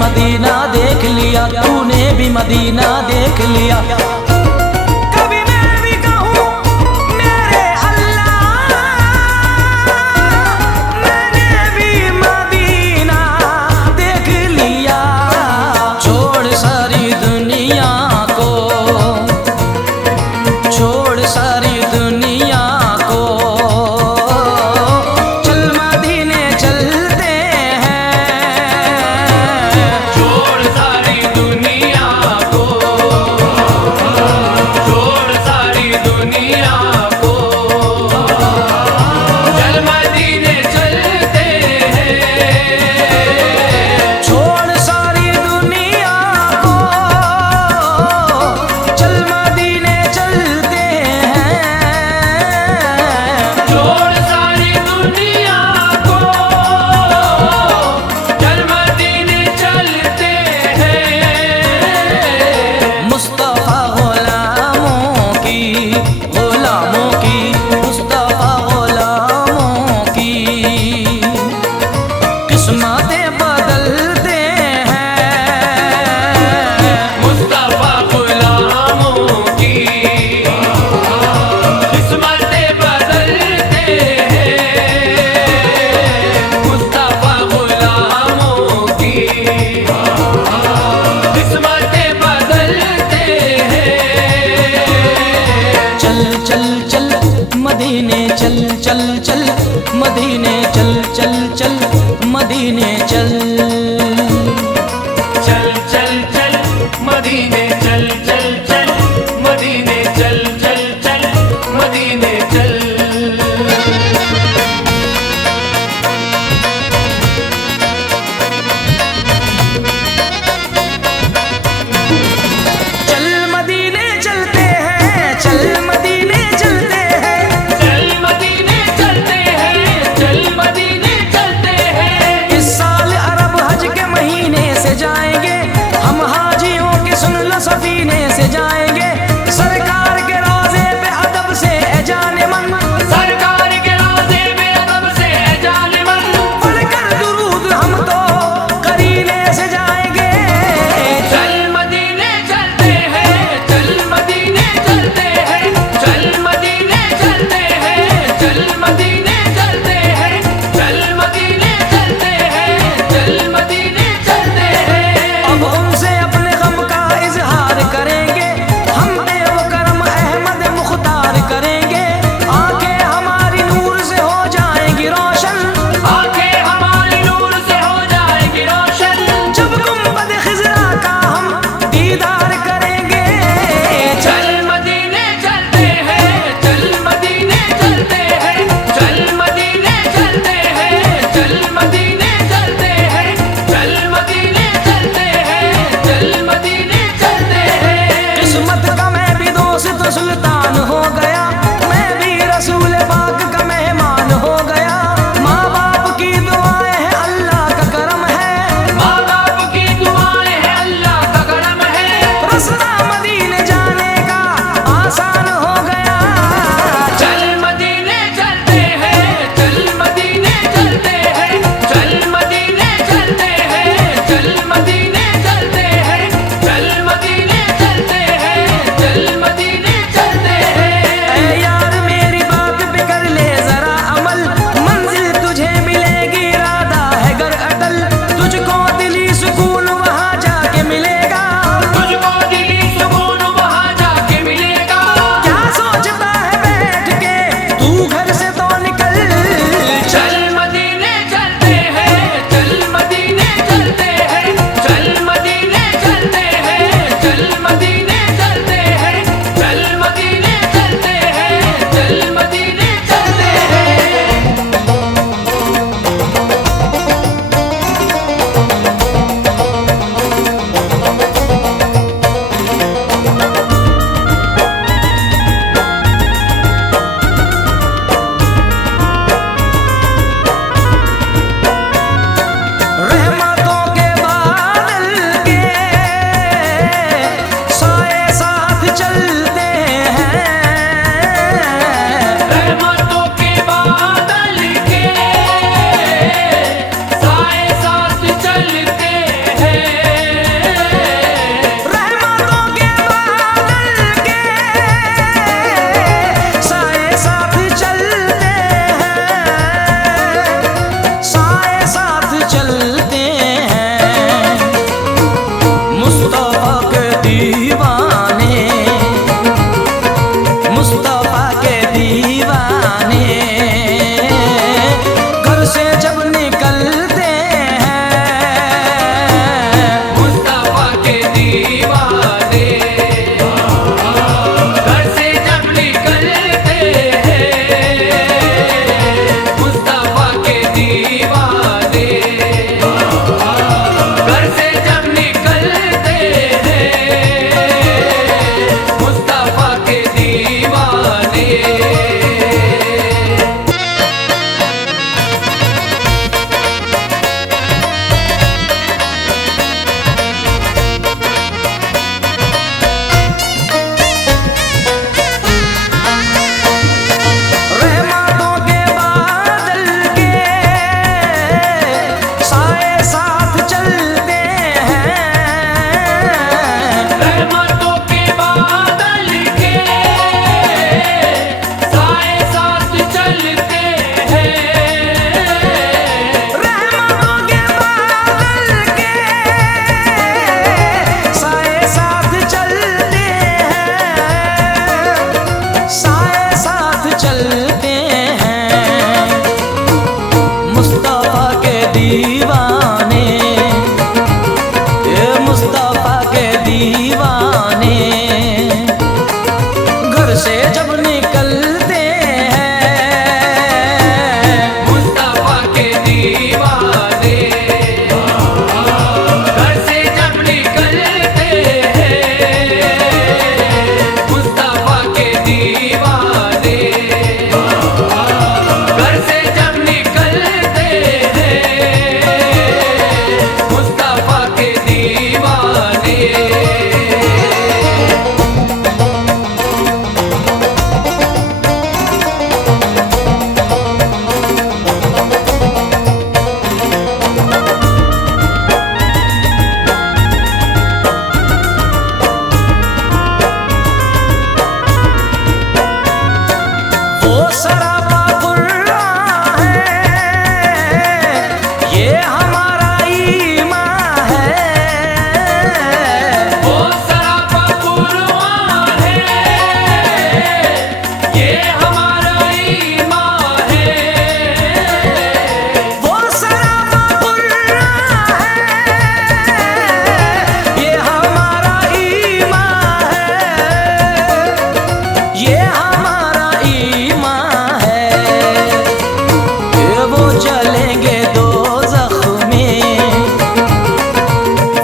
Medina देख लिया, तूने भी मदीना देख लिया। कभी मैं भी कहूँ मेरे अल्लाह, मैंने भी मदीना देख लिया। छोड़ सारी दुनिया को, छोड़ सारी दुनिया को, चल मदीने चलते हैं। छोड़ सारी दुनिया को, छोड़ सारी दुनिया को, चल मदीने चलते हैं। छोड़ सारी दुनिया को, चल मदीने चलते हैं। छोड़ सारी दुनिया को, चल मदीने चलते हैं। मुस्तफा गुलामों की, गुलामों की, मुस्तफा गुलामों की किस्मतें बदलते हैं। मुस्तफा गुलामों की किस्मतें बदलते हैं। मुस्तफा गुलामों की किस्मतें बदलते हैं। चल चल चल मदीने चल, चल चल मदीने चल, चल चल मदीने चल। चल चल चल मदीने चल, चल चल मदीने चल, चल चल मदीने चल। चल मदीने चलते हैं, चल मदीने चलते हैं। चल मदीने चलते हैं, चल मदीने चलते हैं। इस साल अरब हज के महीने से जाएंगे हम, हाजियों के सुन लो सफीने से जाएंगे। सरकार के रोजे पे अदब से ए जाने मन, सरकार के रोज़े में अदब से जाने मन। पढ़कर दुरूद हम तो करीने से जाएंगे। चल मदीने चलते हैं, चल मदीने चलते हैं। चल मदीने चलते हैं, चल मदीने चलते हैं। चल मदीने चलते हैं, चल मदीने चलते हैं। अब उनसे अपने गम का इजहार करेंगे हम, वो करम अहमद मुख्तार करेंगे। आंखें हमारी नूर से हो जाएंगी रोशन, आंखें हमारी नूर से हो जाएगी रोशन। जब गुंबद खिजरा का हम दीदार करेंगे। चल मदीने चलते हैं, चल मदीने चलते हैं। चल मदीने चलते हैं, चल मदीने चलते हैं। चल मदीने चलते हैं, चल मदीने चलते हैं। किस्मत का मैं भी दोस्त सुल्तान हो गया, मैं भी रसूल पाक का मेहमान हो गया। माँ बाप की दुआएं हैं, अल्लाह का करम है। माँ बाप की दुआएं हैं, अल्लाह का करम है। रास्ता मदीने जाने का आसान हो गया। चल मदीने चलते हैं, चल मदीने चलते हैं। चल मदीने चलते हैं, चल मदीने चलते हैं। चल मदीने चलते हैं, चल मदीने चलते हैं। ऐ यार मेरी बात पे कर ले जरा अमल, मंजिल तुझे मिलेगी, इरादा है गर अटल। तुझको दिली सुकून वहाँ जाके मिलेगा, तुझको दिली सरापा कुरान है, ये हमारा ईमान है। वो सरापा कुरान है, ये हमारा ईमान है। वो सरापा कुरान है, ये हमारा ईमान है, ये हमारा ईमान है। ये वो जलेंगे दोज़ख में,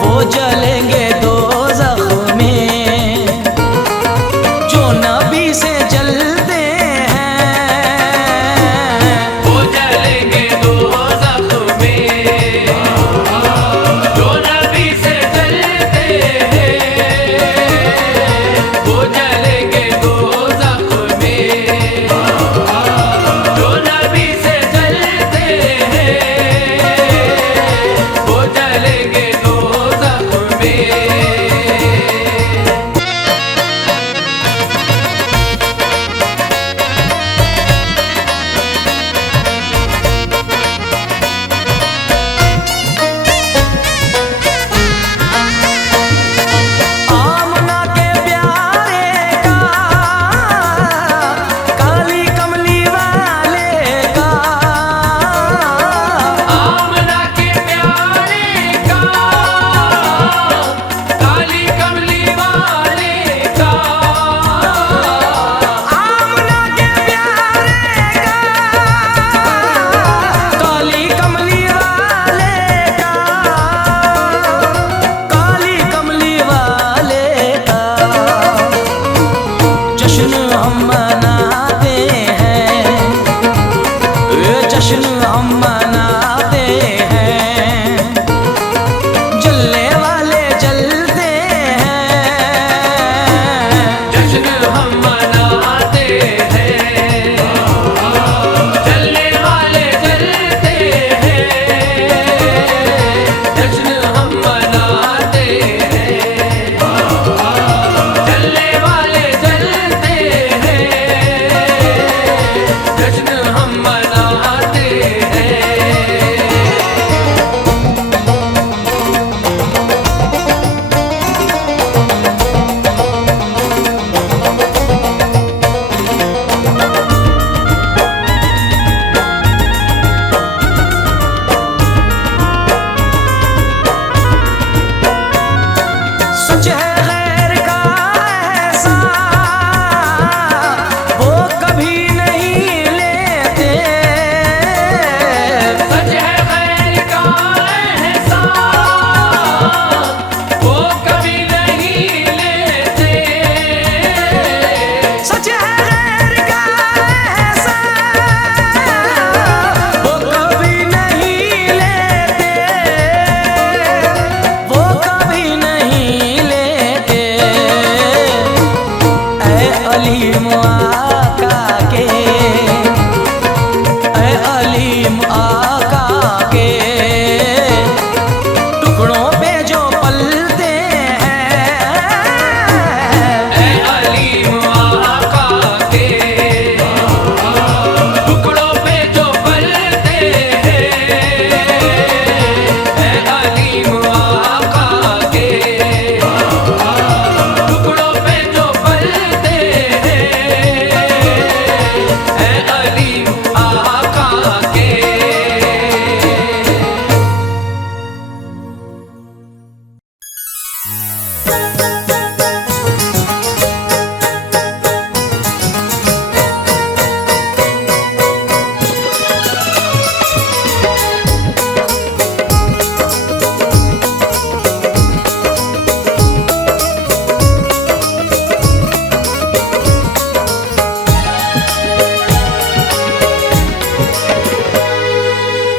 वो जलेंगे दोज़ख में, जो नबी से जलते हैं। वो जलेंगे दोज़ख में, जो नबी से जलते हैं। वो जलेंगे दोज़ख में, जो नबी से जलते हैं। वो जलेंगे दोज़ख में। आमना के प्यारे का, काली कमली वाले का। आमना के प्यारे का, काली कमली वाले का। आमना के प्यारे का, काली कमली वाले का, काली कमली वाले का। जश्न हम मनाते हैं, ये जश्न हम मनाते हैं। जलने वाले जलते हैं। जश्न हम मनाते हैं, जलने वाले जलते हैं। जश्न हम मनाते हैं, जलने वाले जलते हैं। जश्न हम मनाते हैं। सच है गैर का ऐसा, वो कभी नहीं लेते। सच है गैर का एहसान, वो कभी नहीं लेते। सच है गैर का एहसान, वो कभी नहीं लेते, वो कभी नहीं लेते। ऐ अलीम आका के, ऐ अलीम आका के, टुकड़ों पे जो पलते हैं। ऐ अलीम आका के, टुकड़ों पे जो पलते हैं। ऐ अलीम आका के, टुकड़ों पे जो पलते हैं। ऐ अलीम आका के।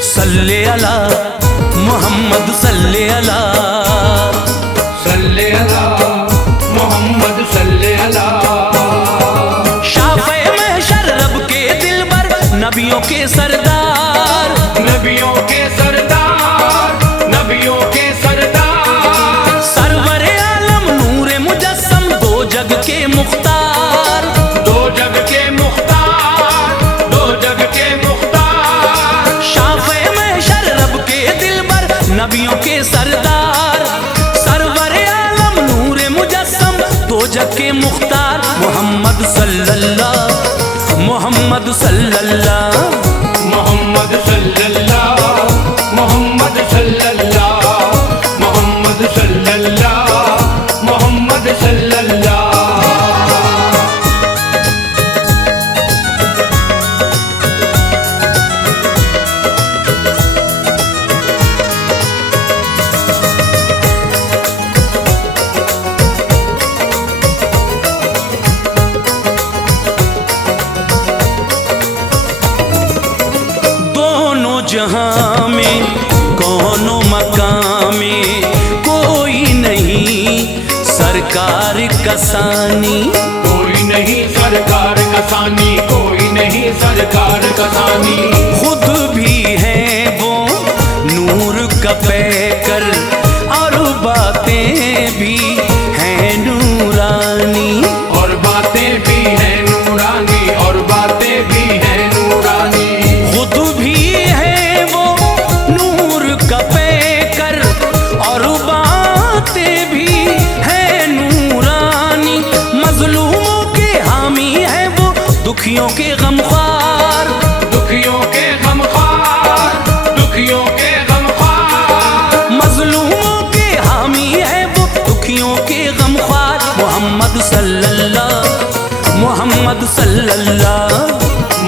सल्ले अला मोहम्मद सल्ले अला, सल्ले अला मोहम्मद सल्ले अला। शाफ़े महशर रब के दिलबर, नबियों के सरदार, नबियों के सरदार, नबियों के सरदार। सरवर आलम नूरे मुजस्सम, दो जग के मुख्तार, दो जग के मुख्तार, के मुख्तार मोहम्मद सल्लल्लाह, मोहम्मद सल्लल्लाह, मोहम्मद सल्लल्लाह, मोहम्मद सल्लल्लाह, मोहम्मद सल्लल्लाह, मोहम्मद सल्लल्लाह। जहां में कौनो मकाम में कोई नहीं सरकार कसानी, कोई नहीं सरकार कसानी, कोई नहीं सरकार कसानी। खुद भी है वो नूर का पैकर और बातें भी हैं नूरानी, और बातें भी हैं नूरानी, और बातें भी हैं नूरानी। खुद भी दुखियों के गमख्वार, दुखियों के गमख्वार, दुखियों के गमख्वार। मजलूमों के हामी है वो दुखियों के गमख्वार मोहम्मद सल्लल्लाह, मोहम्मद सल्लल्लाह,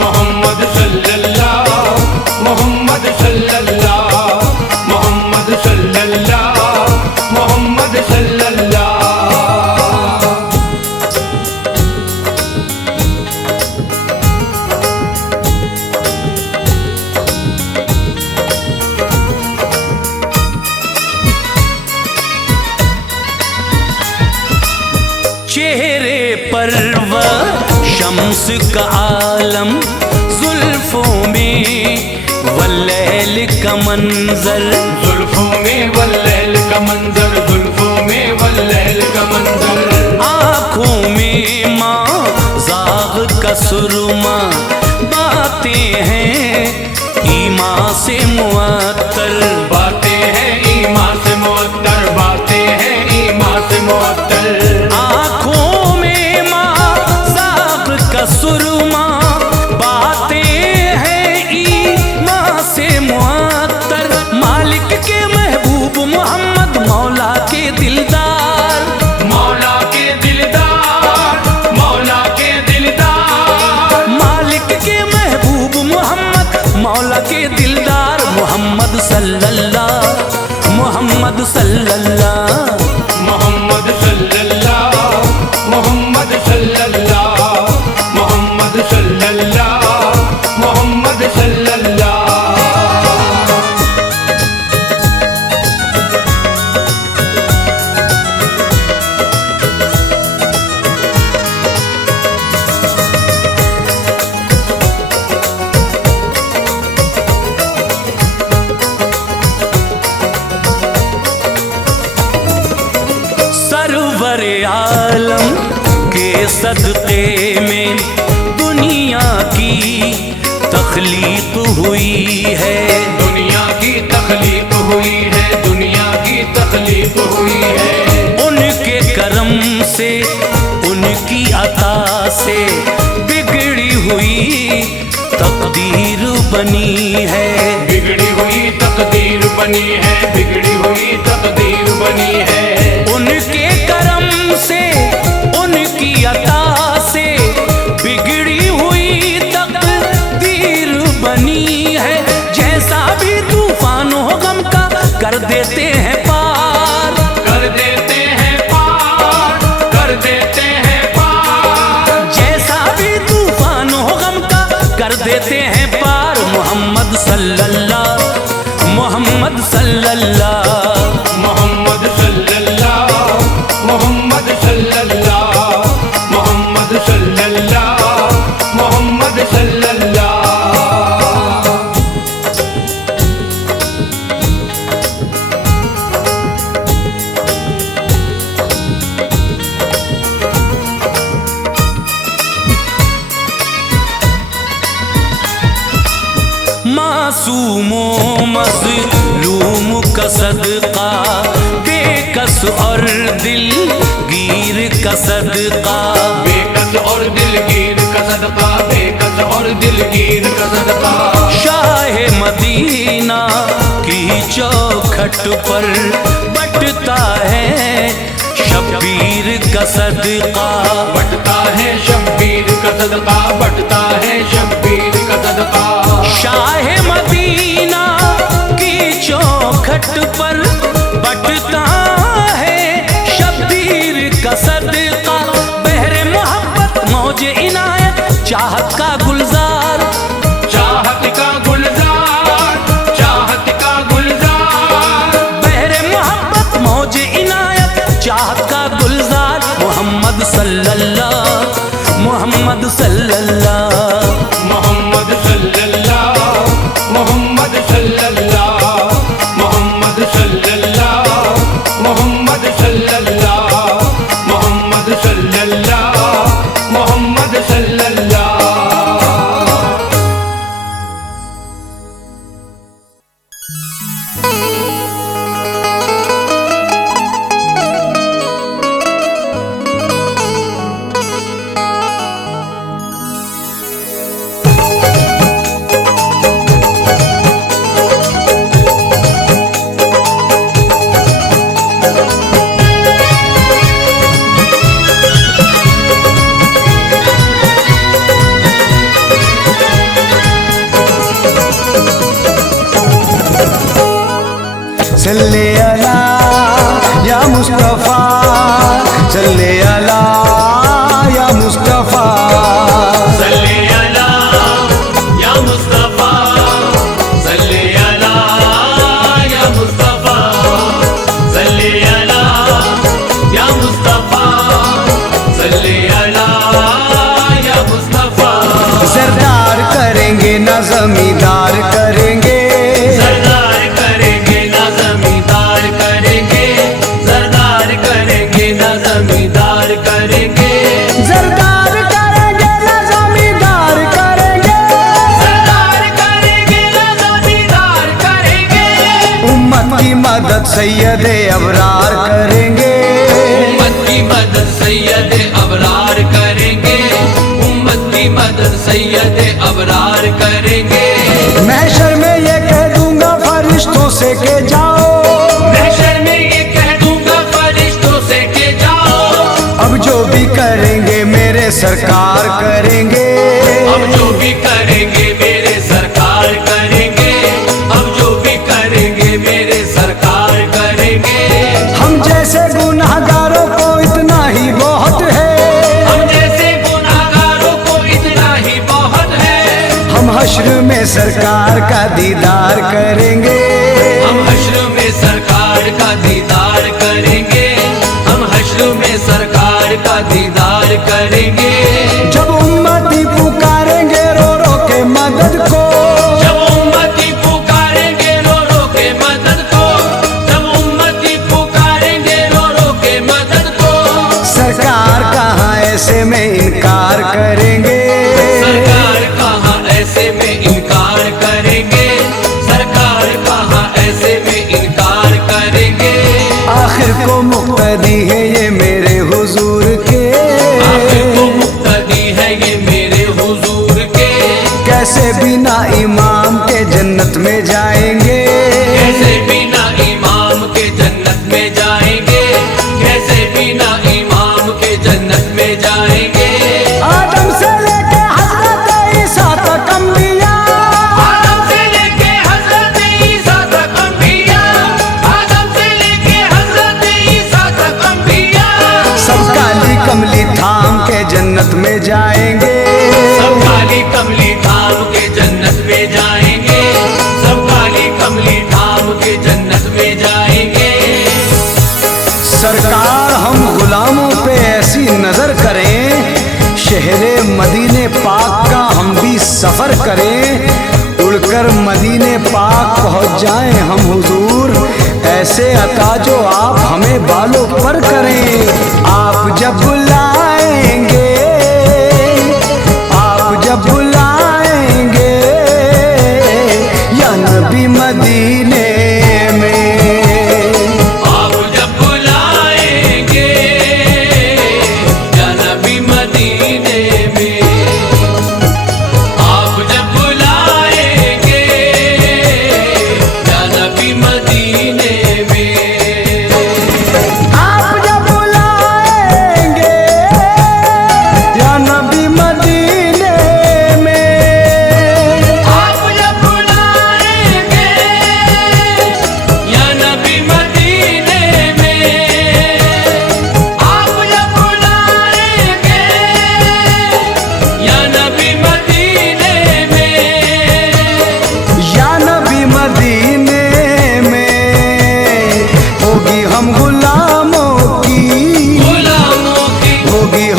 मोहम्मद सल्लल्लाह, मोहम्मद सल्लल्लाह, मोहम्मद सल्लल्लाह, मोहम्मद सल्लल्लाह। चेहरे पर वो शम्स का आलम, जुल्फों में वल्लैल का मंजर, जुल्फों में वल्लैल का मंजर, जुल्फों में वल्लैल का मंजर। आँखों में माँ जाग का सुरमा, बातें हैं ईमान से मुअत्तर, बातें हैं ईमान से मुअत्तर, बातें हैं ईमान से मुअत्तर। सुरमा बातें हैं ईमान से मुअत्तर। मालिक के महबूब मोहम्मद मौला के दिलदार, मौला के दिलदार, मौला के दिलदार। मालिक के महबूब मोहम्मद मौला के दिलदार मोहम्मद सल्लल्लाह, मोहम्मद सल्लल्लाह, मोहम्मद सल्लल्लाह, मोहम्मद सल्लल्लाह, मोहम्मद सल्लल्लाह, मोहम्मद सल्लल्लाह। सरवर आलम के सदक़े में दुनिया की तख्लीक हुई है, दुनिया की तख्लीक हुई है, दुनिया की तख्लीक हुई है। उनके करम से उनकी अता से बिगड़ी हुई तकदीर बनी है, बिगड़ी हुई तकदीर बनी है, बिगड़ी हुई तकदीर बनी है। उनके करम से उनकी अता से बिगड़ी हुई तकदीर बनी है। जैसा भी तूफान हो गम का कर देते हैं पार, कर देते हैं पार, कर देते हैं पार। जैसा भी तूफान हो गम का कर देते हैं पार मोहम्मद सल्लल्लाह, मोहम्मद सल्लल्लाह, मोहम्मद सल्लल्लाह, मोहम्मद सल्लल्लाह, मोहम्मद सल्लल्लाह, मोहम्मद सल्लल्लाह। मासूमों मज़लूम का सदका, बेकस और दिल गिर का सदका, सदका, बेकस और दिलगीर का सदका। शाहे मदीना की चौखट पर बटता है शब्बीर का सदका, बटता है शब्बीर का सदका, बटता है शब्बीर का सदका। शाहे मदीना की चौखट पर बटता है शब्बीर का सदका। बहरे मोहब्बत मौजे इनायत चाहत का गुलजार, चाहत का गुलजार, चाहत का गुलजार। बहरे मोहब्बत मौजे इनायत चाहत का गुलजार। मोहम्मद सल्लल्लाह, मोहम्मद सल्लल्लाह, मोहम्मद सल्लल्लाह, मोहम्मद सल्लल्लाह, मोहम्मद सल्लल्लाह, मोहम्मद सल्लल्लाह, मोहम्मद सल्लल्लाह, मोहम्मद सल्लल्लाह। सल्ले अला या मुस्तफा, सल्ले अला या मुस्तफा, सल्ले अला या मुस्तफा, सल्ले अला या मुस्तफा, सल्ले अला या मुस्तफा, सल्ले अला या मुस्तफा। सरदार करेंगे ना जमींदार करेंगे, सरदार करेंगे ना जमींदार करेंगे, सरदार करेंगे ना जमींदार करेंगे, सरदार करेंगे ना जमींदार करेंगे, सरदार करेंगे ना जमींदार करेंगे। उम्मत की मदद सैयद अबरार करेंगे, उम्मत की मदद सैयद अबरार करेंगे, उम्मत की मदद सैयद अबरार करेंगे। महशर में ये कह दूंगा फरिश्तों से के जाओ, महशर में ये कह दूंगा फरिश्तों से के जाओ, अब जो भी करेंगे मेरे सरकार करेंगे, अब जो भी करेंगे मेरे सरकार करेंगे, अब जो भी करेंगे मेरे सरकार करेंगे। हम जैसे गुनाहगारों को इतना ही बहुत है, हम जैसे गुनाहगारों को इतना ही बहुत है। हम हश्र में सरकार का दीदार करेंगे, हम हश्र में सरकार का दीदार करेंगे, हम हश्र में सरकार का दीदार करेंगे। जब उम्मती पुकारेंगे रो रो के मदद को, जब उम्मती पुकारेंगे रो रो के मदद को, जब उम्मती पुकारेंगे रो रो के मदद को, सरकार कहाँ ऐसे में इनकार करेंगे, सरकार कहाँ ऐसे में इनकार करेंगे, सरकार कहाँ ऐसे में इनकार करेंगे। आखिर को मुक्तदी है ये मेरे हुजूर के, आखिर को मुक्तदी है ये मेरे हुजूर के, कैसे बिना इमाम के जन्नत में जाएंगे, कैसे बिना इमाम के जन्नत में जाएंगे, कैसे बिना इमाम के जन्नत में जाएंगे। आदम से लेके हजरत ईसा तक अंबिया, आदम से लेके हजरत ईसा तक अंबिया, आदम से लेके हजरत ईसा तक अंबिया, सब काली कमली थाम के जन्नत में जाएंगे, सब काली कमली थाम के जन्नत में जाएंगे, सब काली कमली थाम के जन्नत में जाएंगे। सरकार हम गुलामों पे ऐसी नजर करें, शहरे मदीने पाक का हम भी सफर करें, उड़कर मदीने पाक पहुंच जाएं हम हुजूर, ऐसे अता जो आप हमें बालों पर करें। आप जब बुलाएंगे, आप जब बुलाएंगे या नबी मदीने में, आप जब बुलाएंगे या नबी मदीने में,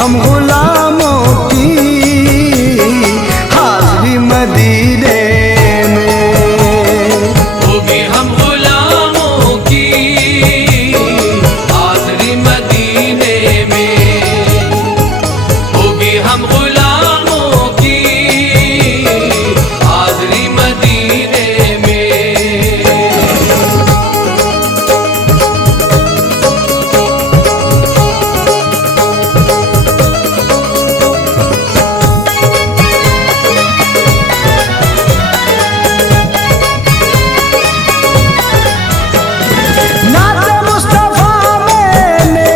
हम गुलामों की हाजिरी मदीने में, होगी हम गुलामों की हाज़िरी मदीने में, होगी हम गुलामों की हाज़िरी मदीने में। नाते मुस्तफा मैंने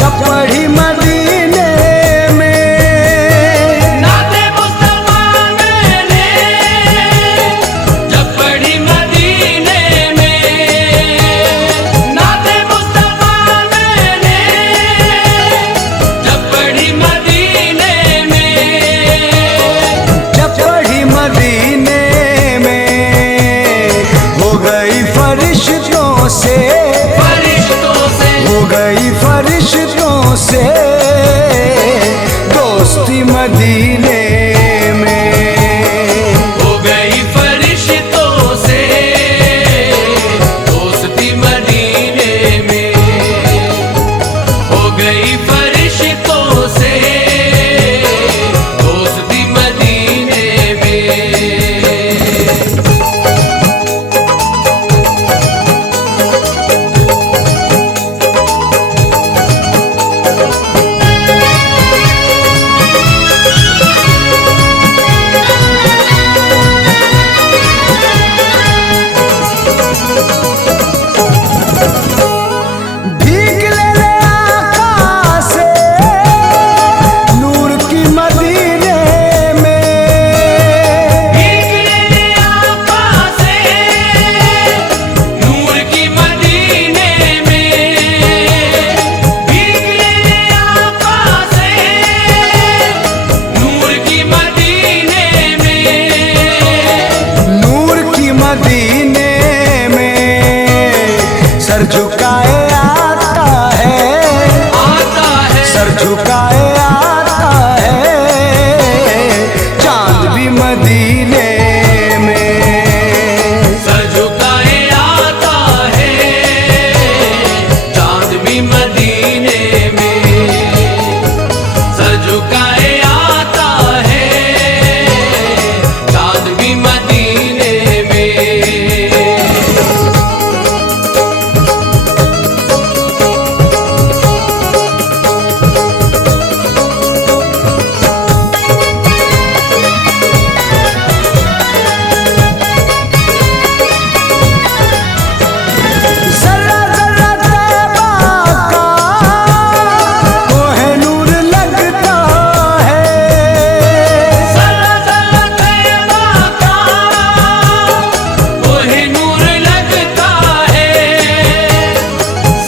जब पढ़ी मदीने में, नाते मुस्तफा मैंने जब पढ़ी मदीने में, नाते मुस्तफा मैंने जब पढ़ी मदीने में, जब पढ़ी मदीने में हो गई फरिश्तों से, फरिश्तों से हो गई फरिश्तों से दोस्ती मदीने में, हो गई फरिश्तों से दोस्ती मदीने में, हो गई फरिश्तों से दोस्ती मदीने में। भीग ले आका से नूर की मदीने में, भीग ले आका से नूर की मदीने में, भीग ले आका से नूर की मदीने में, नूर की मदीने में सर झुकाए आता है, सर झुकाए आता है चांद भी मदीने में, सर झुकाए आता है चांद भी मदीने में, सर झुकाए आता है चांद भी मदीने में। जर्रा जर्रा तैबा का कोहिनूर लगता है, ज़रा ज़रा तैबा का कोहिनूर लगता है,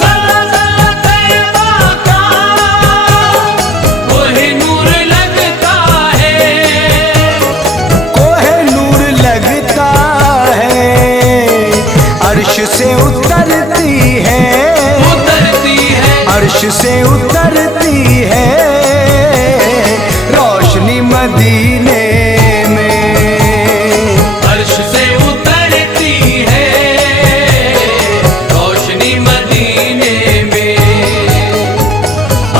ज़रा ज़रा तैबा का कोहिनूर लगता है, कोहिनूर लगता है अर्श से उतरती है, उतरती है अर्श से उतरती है रोशनी मदीने में, अर्श से उतरती है रोशनी मदीने में,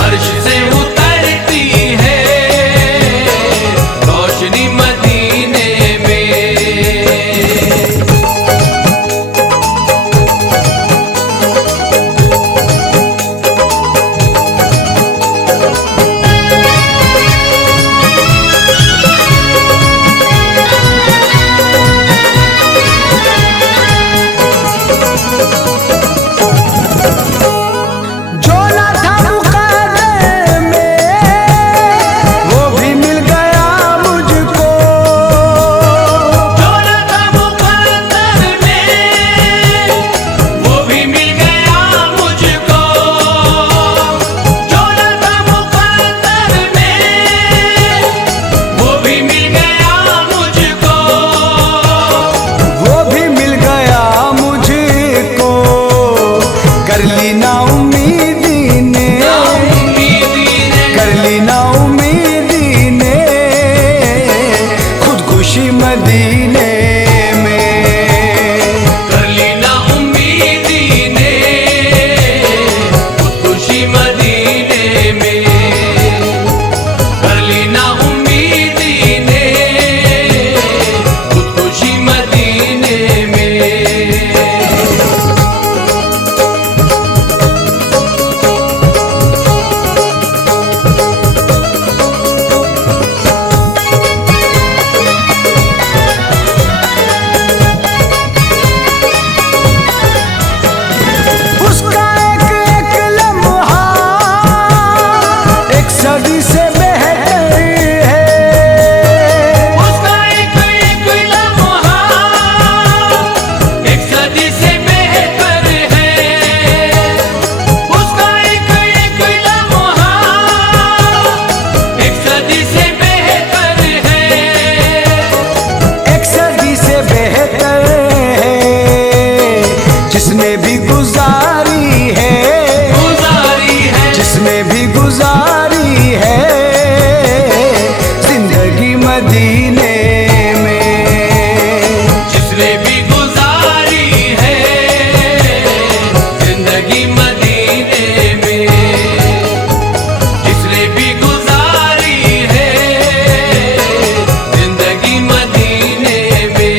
अर्श से उतरती है रोशनी मदीने में। जिसने भी गुजारी है जिंदगी मदीने में, जिसने भी गुजारी है जिंदगी मदीने में, जिसने भी गुजारी है जिंदगी मदीने में।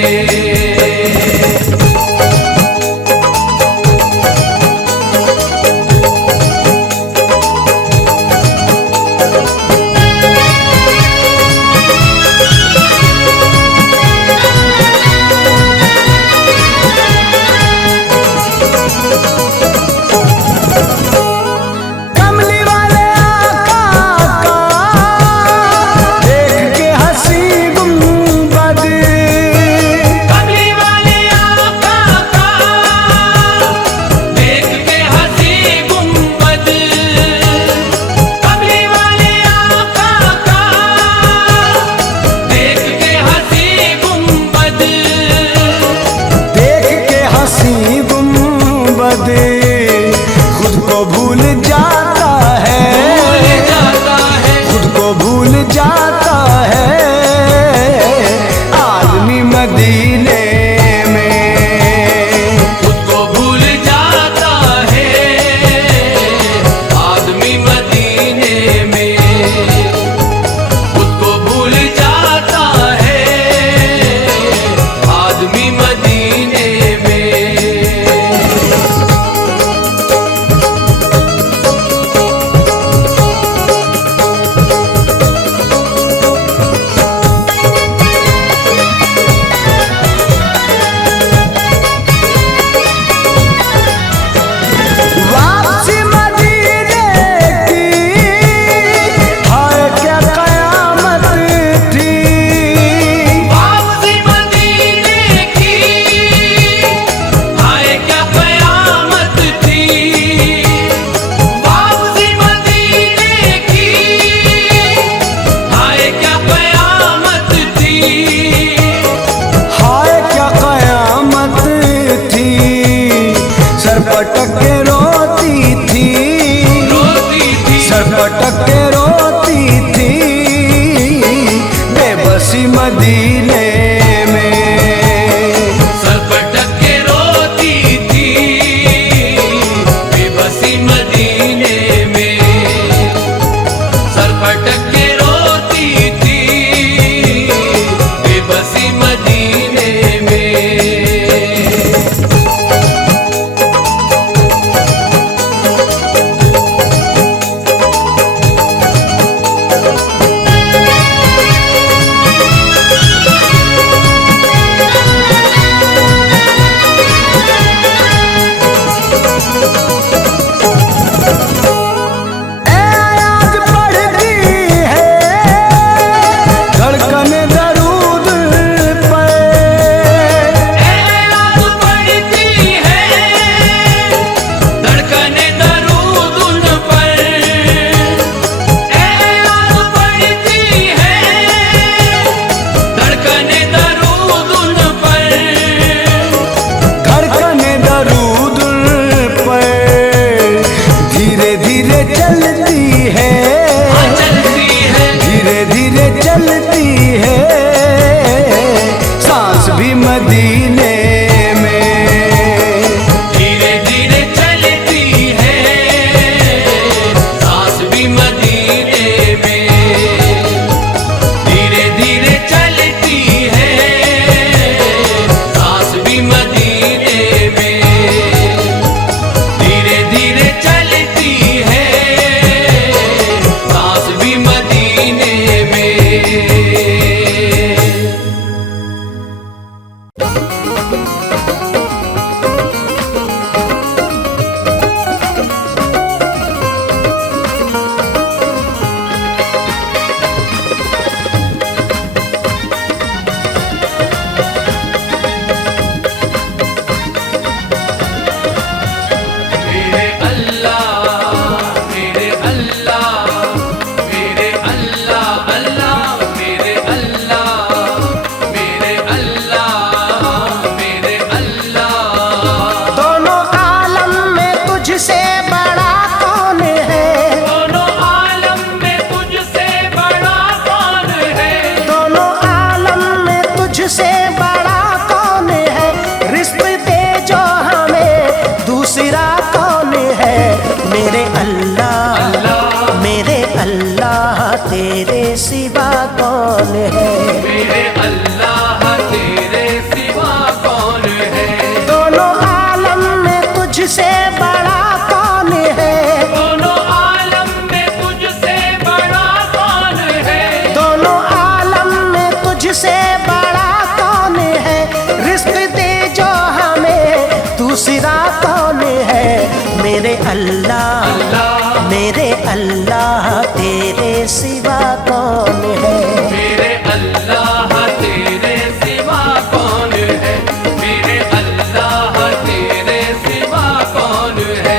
कमली वाले आका का देख के हंसी गुंबद, कमली वाले आका का देख के हंसी गुंबद, कमली वाले आका का देख के हंसी गुंबद, देख के हंसी गुंबद खुद को भूल जाता है, भूल जाता है, खुद को भूल जाता है आदमी मदीने में, खुद को भूल जाता है आदमी मदीने में, खुद को भूल जाता है आदमी मदीने में। वापसी मदीने की हाय क्या कयामत थी, वापसी मदीने की हाय क्या कयामत थी, वापसी मदीने की हाय क्या कयामत थी, हाय क्या कयामत थी, सर पटक के रोती थी, रोती थी, सर पटक के रोती थी बेबसी मदीने में, सर पटक के रोती थी बेबसी मदीने में, सर पटक के रोती थी बेबसी मदीने में। ए आज पढ़ती तेरे सिवा कौन है। मेरे अल्लाह तेरे सिवा कौन है। दोनों आलम में तुझसे बड़ा कौन है। दोनों आलम में तुझसे बड़ा कौन है। दोनों आलम में तुझसे बड़ा कौन है। रिस्क दे जो हमें दूसरा कौन है। मेरे अल्लाह मेरे अल्लाह तेरे सिवा कौन है। मेरे अल्लाह तेरे सिवा कौन है। मेरे अल्लाह तेरे सिवा कौन है।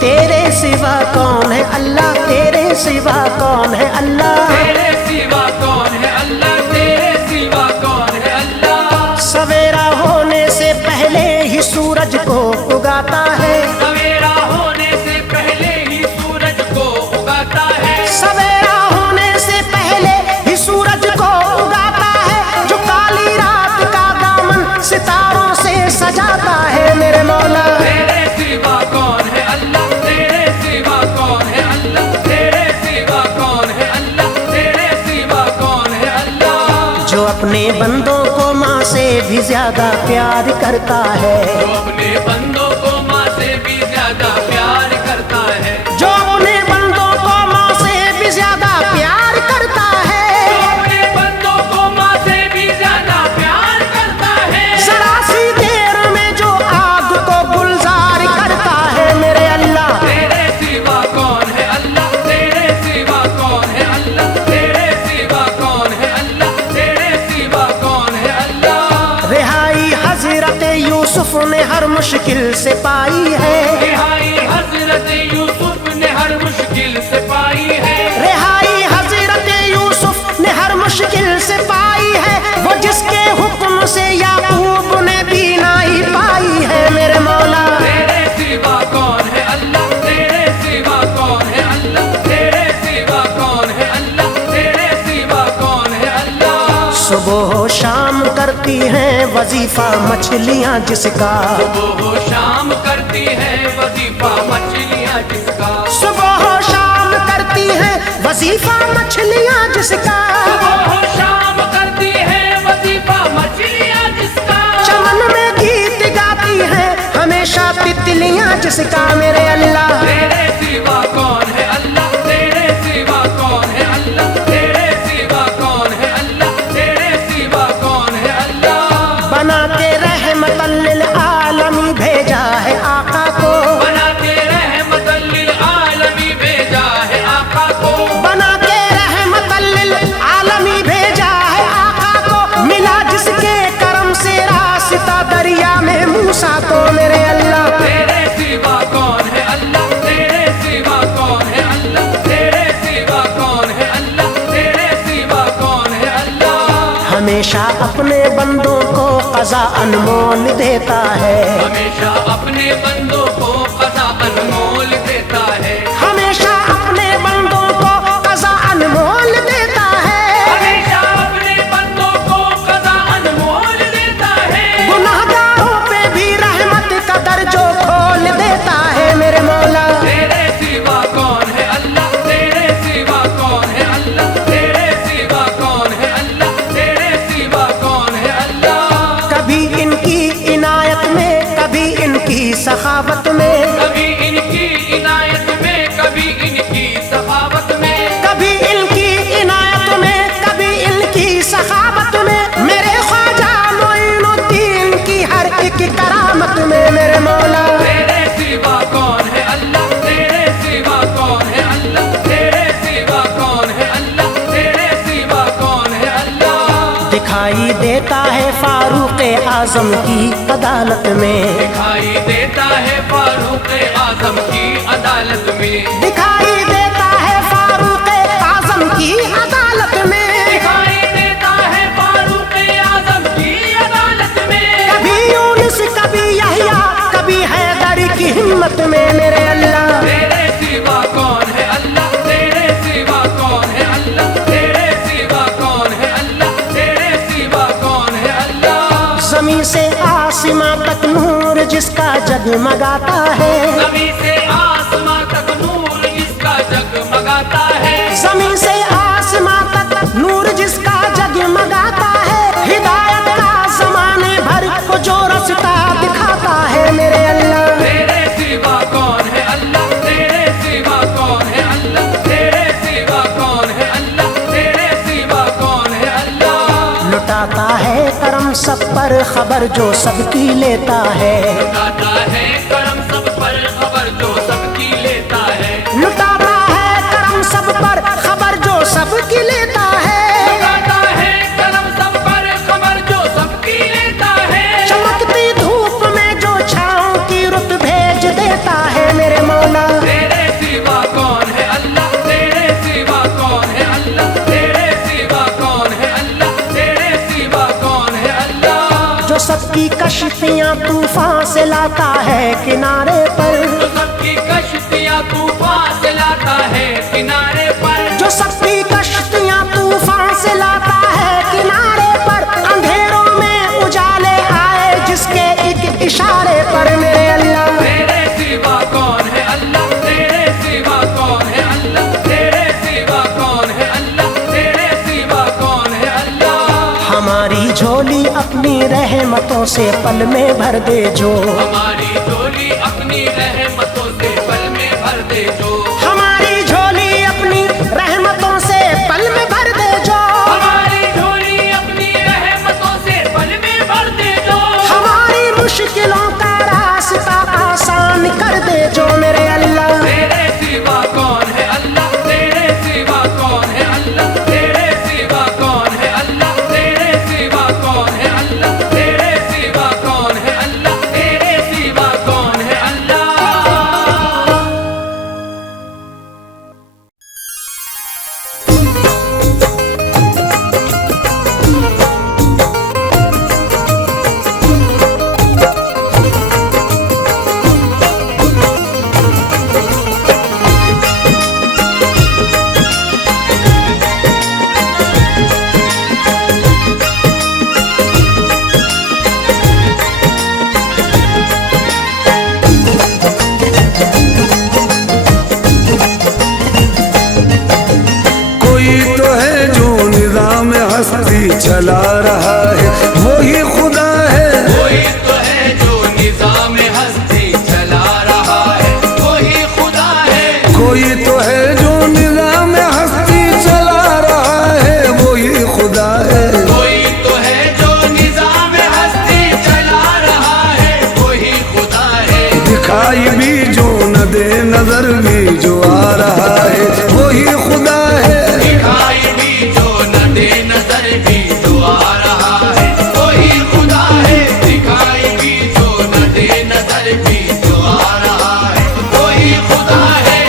तेरे सिवा कौन है अल्लाह। तेरे सिवा कौन है अल्लाह। तेरे सिवा कौन है अल्लाह। तेरे सिवा कौन है अल्लाह। सवेरा होने से पहले ही सूरज को उगाता है। सवेरा होने से पहले ही सूरज को उगाता है। सवेरा होने से पहले ही सूरज को उगाता है। जो काली रात का दामन सितारों से सजाता है। मेरे मौला तेरे सिवा कौन है अल्लाह। तेरे सिवा कौन है अल्लाह। तेरे सिवा कौन है अल्लाह। तेरे सिवा कौन है अल्लाह। जो अपने बंदों को माँ से भी ज्यादा प्यार करता है। जो अपने बंदों को माँ से भी ज्यादा प्यार करता है। जो अपने बंदों को माँ से भी ज्यादा प्यार करता है। जो अपने बंदों को माँ से भी ज्यादा प्यार करता है। जरा सी देर में जो आग को गुलजार करता है। मेरे अल्लाह तेरे सिवा कौन है अल्लाह। तेरे सिवा कौन है अल्लाह। तेरे सिवा कौन है अल्लाह। तेरे सिवा कौन है अल्लाह। रिहाई हजरत यूसुफ ने हर मुश्किल से पाई है। रिहाई हजरत यूसुफ ने हर मुश्किल से पाई है। रिहाई हजरत यूसुफ ने हर मुश्किल से पाई है। वो जिसके हुक्म से याकूब ने भी नहीं पाई है। मेरे मौला तेरे सिवा कौन है अल्लाह। तेरे सिवा कौन है अल्लाह। तेरे सिवा कौन है अल्लाह। तेरे सिवा कौन है अल्लाह। सुबह शाम करती हैं वजीफा मछलियाँ जिसका। सुबह शाम करती है वजीफा मछलियाँ जिसका। सुबह शाम करती हैं वजीफा मछलियाँ जिसका। सुबह शाम करती है वजीफा मछलियाँ जिसका। चमन में गीत गाती हैं हमेशा तितलियाँ जिसका। मेरे अल्लाह तेरे सिवा कौन है अल्लाह। तेरे सिवा कौन है अल्लाह। तेरे सिवा कौन है अल्लाह। तेरे सिवा कौन है अल्लाह। बना के रहमतल लिल आलमी भेजा है आका को। बना के रहमतल लिल आलमी भेजा है आका को। बना के रहमतल लिल आलमी भेजा है आका को। मिला जिसके करम से रास्ता दरिया में मूसा को। मेरे अल्लाह तेरे सिवा कौन है अल्लाह। तेरे सिवा कौन है अल्लाह। तेरे सिवा कौन है अल्लाह। तेरे सिवा कौन है अल्लाह। हमेशा अपने बंदों को क़ज़ा अनमोल देता है। हमेशा अपने बंदों को क़ज़ा अनमोल देता है। हमेशा अपने बंदों को क़ज़ा अनमोल देता है। हमेशा अपने बंदों को क़ज़ा अनमोल देता है। गुनाहगारों पे भी रहमत का दर्जो खोल देता है। मेरे मौला तेरे सिवा कौन है अल्लाह। तेरे सिवा कौन है अल्लाह। तेरे सिवा कौन है अल्लाह। तेरे सिवा कौन है अल्लाह। कभी इनकी इनायत में कभी इनकी सखावत में। कभी इनकी इनायत में कभी इनकी सखावत में। कभी इनकी इनायत में कभी इनकी सखावत में। मेरे ख्वाजा मोइनुद्दीन की हर एक करामत में। मेरे मौला तेरे सिवा कौन है अल्लाह। तेरे सिवा कौन है अल्लाह। तेरे सिवा कौन है अल्लाह। तेरे सिवा कौन है अल्लाह। दिखाई देता है फारूक आजम की अदालत में। दिखाई देता है फारूक आजम की अदालत में। दिखाई देता है फारूक आजम की अदालत में। दिखाई देता है फारूक आजम की अदालत में। कभी यूनुस कभी यहया कभी हैदर की हिम्मत में। मेरे अल्लाह जिसका जगमगाता है, जमीन से आसमां तक नूर जिसका जगमगाता है, जमीन से आसमां तक नूर जिसका जगमगाता है, हिदायत का ज़माने भर को जो रास्ता दिखाता है मेरे अल्लाह। तेरे सिवा कौन है अल्लाह, तेरे सिवा कौन है अल्लाह, तेरे सिवा कौन है अल्लाह, तेरे सिवा कौन है अल्लाह। लुटाता है करम सब पर खबर जो सबकी लेता है, लुटाता है करम सब पर खबर जो सबकी लेता है, लुटाता है करम सब पर खबर जो सबकी लेता है, लुटाता है करम सब पर खबर जो सबकी लेता है। चमकती धूप में जो छाँव की रुत भेज देता है मेरे मौला। तेरे सिवा कौन है अल्लाह, तेरे सिवा कौन है अल्लाह, तेरे सिवा कौन है अल्लाह, तेरे सिवा कौन है अल्लाह। जो सबकी कश्तियाँ तूफान से लाता है किनारे पर, जो सबकी कश्तियाँ तूफान से लाता है किनारे पर, जो सबकी कश्तियाँ तूफान से लाता है किनारे पर, अंधेरों में उजाले आए जिसके एक इशारे पर मेरे अल्लाह। तेरे सिवा कौन है अल्लाह, तेरे सिवा कौन है अल्लाह, तेरे सिवा कौन है अल्लाह, तेरे सिवा कौन है अल्लाह। हमारी झोली अपनी रहमतों से पल में भर दे जो, हमारी झोली अपनी रहमतों से पल में भर दे जो, हमारी झोली अपनी रहमतों से पल में भर दे जो, हमारी झोली अपनी रहमतों से पल में भर दे जो, हमारी मुश्किलों का रास्ता आसान कर दे जो मेरे अल्लाह। तेरे सिवा कौन है अल्लाह, तेरे सिवा कौन है अल्लाह, तेरे सिवा कौन है अल्लाह, तेरे सिवा कौन है अल्लाह, तेरे सिवा कौन है अल्लाह, तेरे सिवा कौन है अल्लाह। कोई तो है जो निज़ाम हस्ती चला रहा है, वही खुदा है। कोई तो है जो निज़ाम हस्ती चला रहा है, वही खुदा है। कोई तो है जो निज़ाम हस्ती चला रहा है, वही खुदा है। कोई तो है जो निज़ाम हस्ती चला रहा है, वही खुदा है। दिखाई भी जो न दे नजर भी जो आ रहा है, वही खुदा है। दिखाई भी जो न दे नजर भी जो आ रहा है, वही खुदा है। दिखाई भी जो न दे नजर भी जो आ रहा है, वही खुदा है।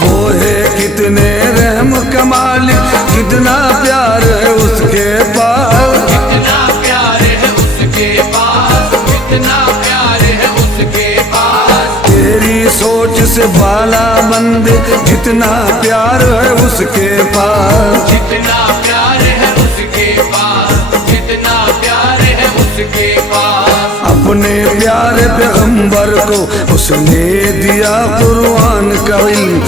वो है कितने रहम का मालिक, कितना प्यार है उसके पास। कितना प्यार है उसके पास, कितना प्यार है उसके पास। तेरी सोच से बाला बंदे, जितना प्यार है उसके पास। जितना प्यार है उसके पास, जितना प्यार है उसके पास। अपने प्यारे पैगंबर को उसने दिया कुरान का इल्म,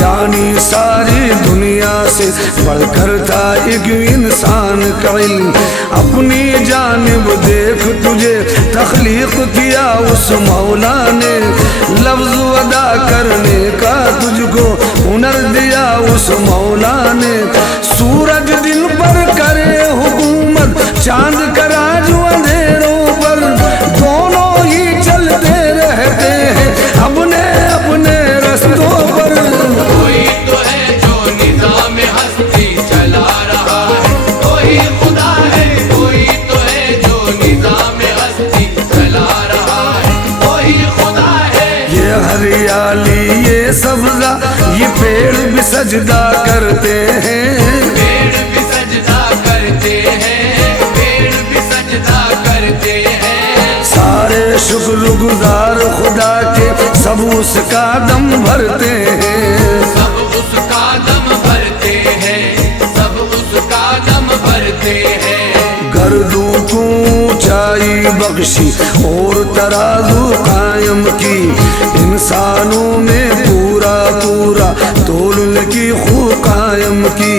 यानी सारी दुनिया से बढ़कर था एक इंसान का इल्म। अपनी जानिब देख तुझे तख्लीक किया उस मौला ने, लफ्ज अदा करने का तुझको हुनर दिया उस मौला ने। सूरज दिन पर करे हुकूमत, चांद करा जो अंधेरों पर, दोनों ही चलते रहते हैं अपने अपने रस्तों पर। कोई तो है जो निज़ाम हस्ती चला रहा है, वही खुदा है। कोई तो है जो निज़ाम हस्ती चला रहा है, वही खुदा है। ये हरियाली ये सब्जा, ये पेड़ भी सजदा करते हैं। पेड़ भी सजदा करते हैं, पेड़ भी सजदा करते शुक्रगुजार खुदा के सब उसका दम भरते हैं। सब उसका दम भरते हैं, सब उसका दम भरते हैं। गर्दों को ऊंचाई बख्शी और तराजू कायम की, इंसानों में पूरा पूरा तोल की खूब कायम की।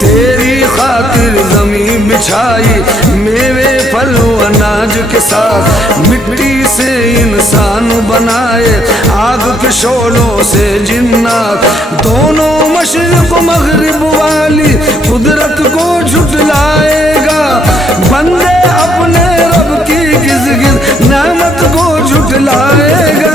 तेरी खातिर जमीन बिछाई मेवे फल अनाज के साथ, मिट्टी से इंसान बनाए आग के शोलों से जिन्नात। दोनों मशरिक मगरिब वाली कुदरत को झुटलाएगा, बंदे अपने रब की किस किस नेमत को झुटलाएगा।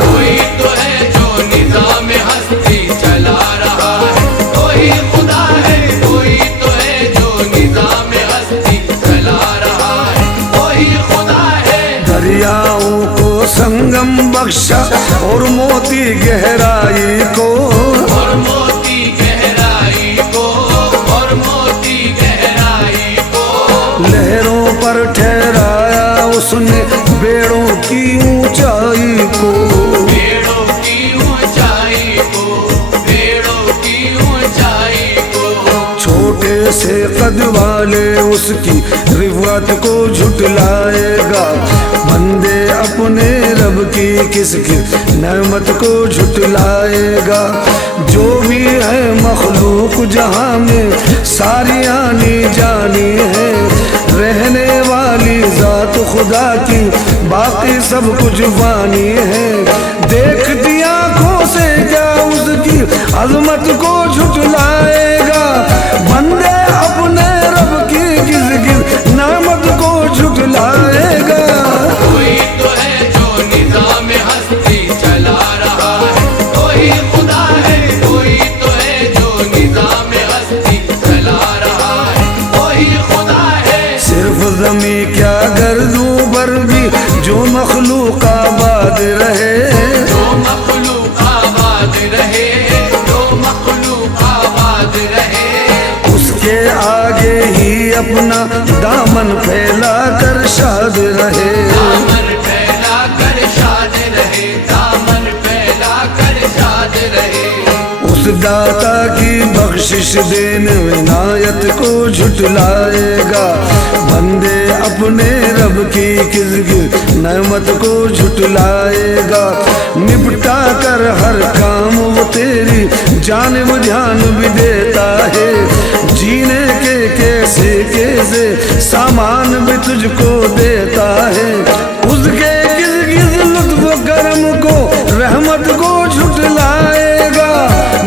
कोई तो है जो निज़ाम हस्ती चला रहा है, कोई खुदा है, कोई तो है जो निज़ाम हस्ती चला रहा है, कोई खुदा है। दरियाओं को संगम बख्शा और मोती गहराई को, और मोती गहराई को, और मोती गहराई को। लहरों पर ठहराया उसने बेड़ों की ऊंचाई को। पेड़ों की ऊंचाई को, पेड़ों की ऊंचाई को। छोटे से कद वाले उसकी रिवात को झुटलाएगा, बंदे अपने रब की किसकी नेमत को झुटलाएगा। जो भी है मखलूक जहां में सारी आनी जानी है, रहने वाली जात खुदा की बाकी सब कुछ वानी है। देखती आंखों से क्या उसकी अजमत को झुटलाएगा, बंदे अपने रब की किस किस नेमत को झुटलाएगा। कोई तो है जो निज़ाम हस्ती चला रहा है, कोई खुदा है, कोई तो है जो निज़ाम हस्ती चला रहा है, कोई खुदा है। सिर्फ ज़मी क्या गर्दों पर भी जो मखलूक आबाद रहे, जो मखलूक आबाद रहे, जो मखलूक आबाद रहे। उसके आगे ही अपना दामन फैला कर शाद रहे। दामन फैला कर शाद रहे, दामन फैला कर शाद रहे। उस दाता की बख्शिश देने इनायत को झुटलाएगा, बंदे अपने रब की किस नेमत को झुटलाएगा। निपटा कर हर काम वो तेरी जानिब ध्यान भी देता है, जीने के कैसे कैसे सामान भी तुझको देता है। उसके किस किस लुत्फ करम को रहमत को झुटलाएगा,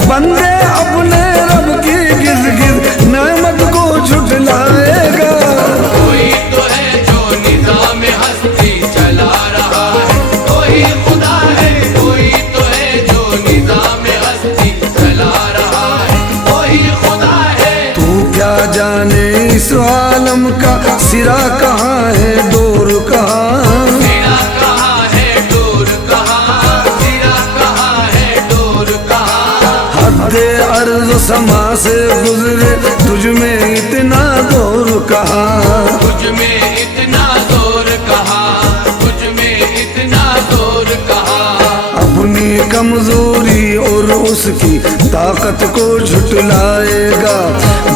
बंदे अपने रब की किस किस नेमत को झुटलाएगा। कोई तो है जो निज़ाम हस्ती चला रहा है, कोई खुदा है, कोई तो है जो निज़ाम हस्ती चला रहा है, कोई खुदा है। तू क्या जाने इस आलम का सिरा कहाँ है दूर कहाँ, सिरा कहाँ है दूर कहाँ, सिरा कहाँ है दूर कहाँ। हद्दे अर्ज़ समा से गुजरे तुझ में इतना दूर कहाँ। तुझ में इतना जोर कहाँ, तुझ में इतना जोर कहाँ। अपनी कमजोरी और उसकी ताकत को झुटलाएगा,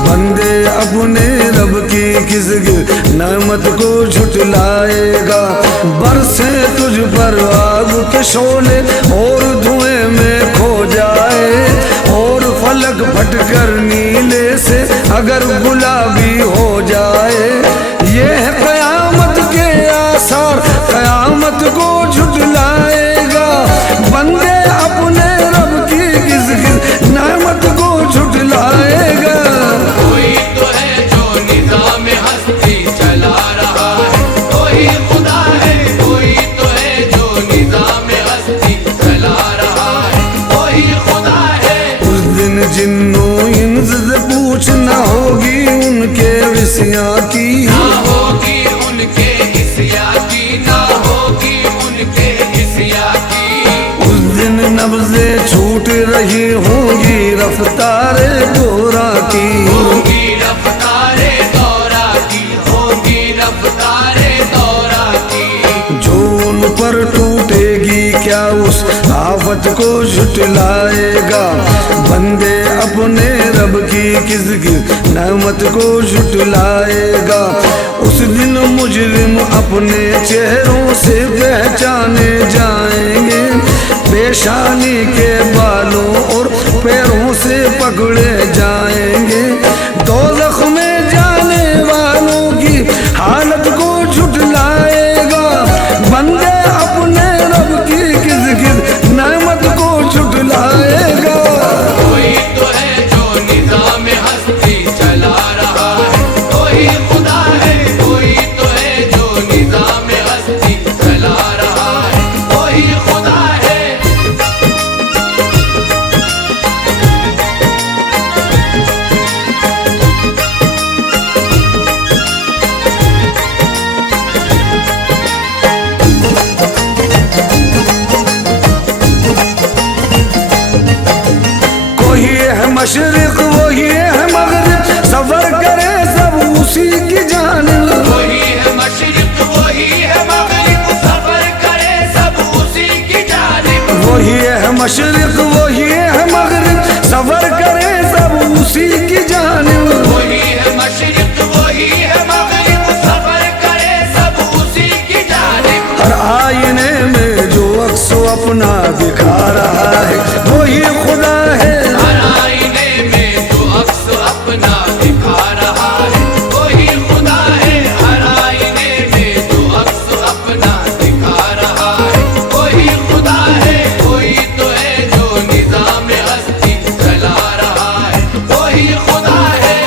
बंदे अपने रब की किस नेमत को झुटलाएगा। बरसे तुझ पर आग के शोले और धुएं में खो जाए, और फलक फटकर नीले से अगर गुलाबी हो जाए। ये है कयामत के आसार, कयामत को झुटलाएगा, बंदे अपने रब की किस किस नेमत को झुटलाएगा। कोई तो है जो निज़ाम हस्ती चला रहा है, कोई खुदा है, कोई तो है जो निज़ाम हस्ती चला रहा है, कोई खुदा है। उस दिन जिन्नों इंस से पूछना होगी उनके विषया की, ना होगी उनके हिस्या की, ना होगी उनके हिस्या की। उस दिन नब्ज़े छूट रही होंगी रफ्तारे दौरा की, होगी रफ्तारे दौरा की, होगी रफ्तारे दौरा की। जो उन मोहब्बत को झुटलाएगा, बंदे अपने रब की किसकी नेमत को झुटलाएगा। उस दिन मुजरिम अपने चेहरों से पहचाने जाएंगे, पेशानी के बालों और पैरों से पकड़े जाएंगे। दोज़ख में जाने वालों की हालत को झुटलाएगा, बंदे अपने रब की किस किस नेमत को झुटलाएगा। कोई तो है जो निज़ाम हस्ती चला रहा है, कोई खुदा है, कोई तो है जो निज़ाम हस्ती चला रहा है, कोई खुदा है। कोई है मशरिक वही है मगरिब, सफर करे सब उसी की जानिब। वही है मशरिक वही है मगरिब, सफर करे सब उसी की जानिब। वही है मशरिक वही है मगरिब, सफर करे सब उसी की जानिब। वही है मशरिक वही है मगरिब, सफर करे सब उसी की जानिब। हर आईने में जो अक्स अपना दिखा रहा है वही खुदा है। हर आईने में जो अक्स अपना दिखा रहा है वही खुदा है। हर आईने में जो अक्स अपना दिखा रहा है वही खुदा है। कोई तो है जो निज़ाम हस्ती चला रहा है वही खुदा है।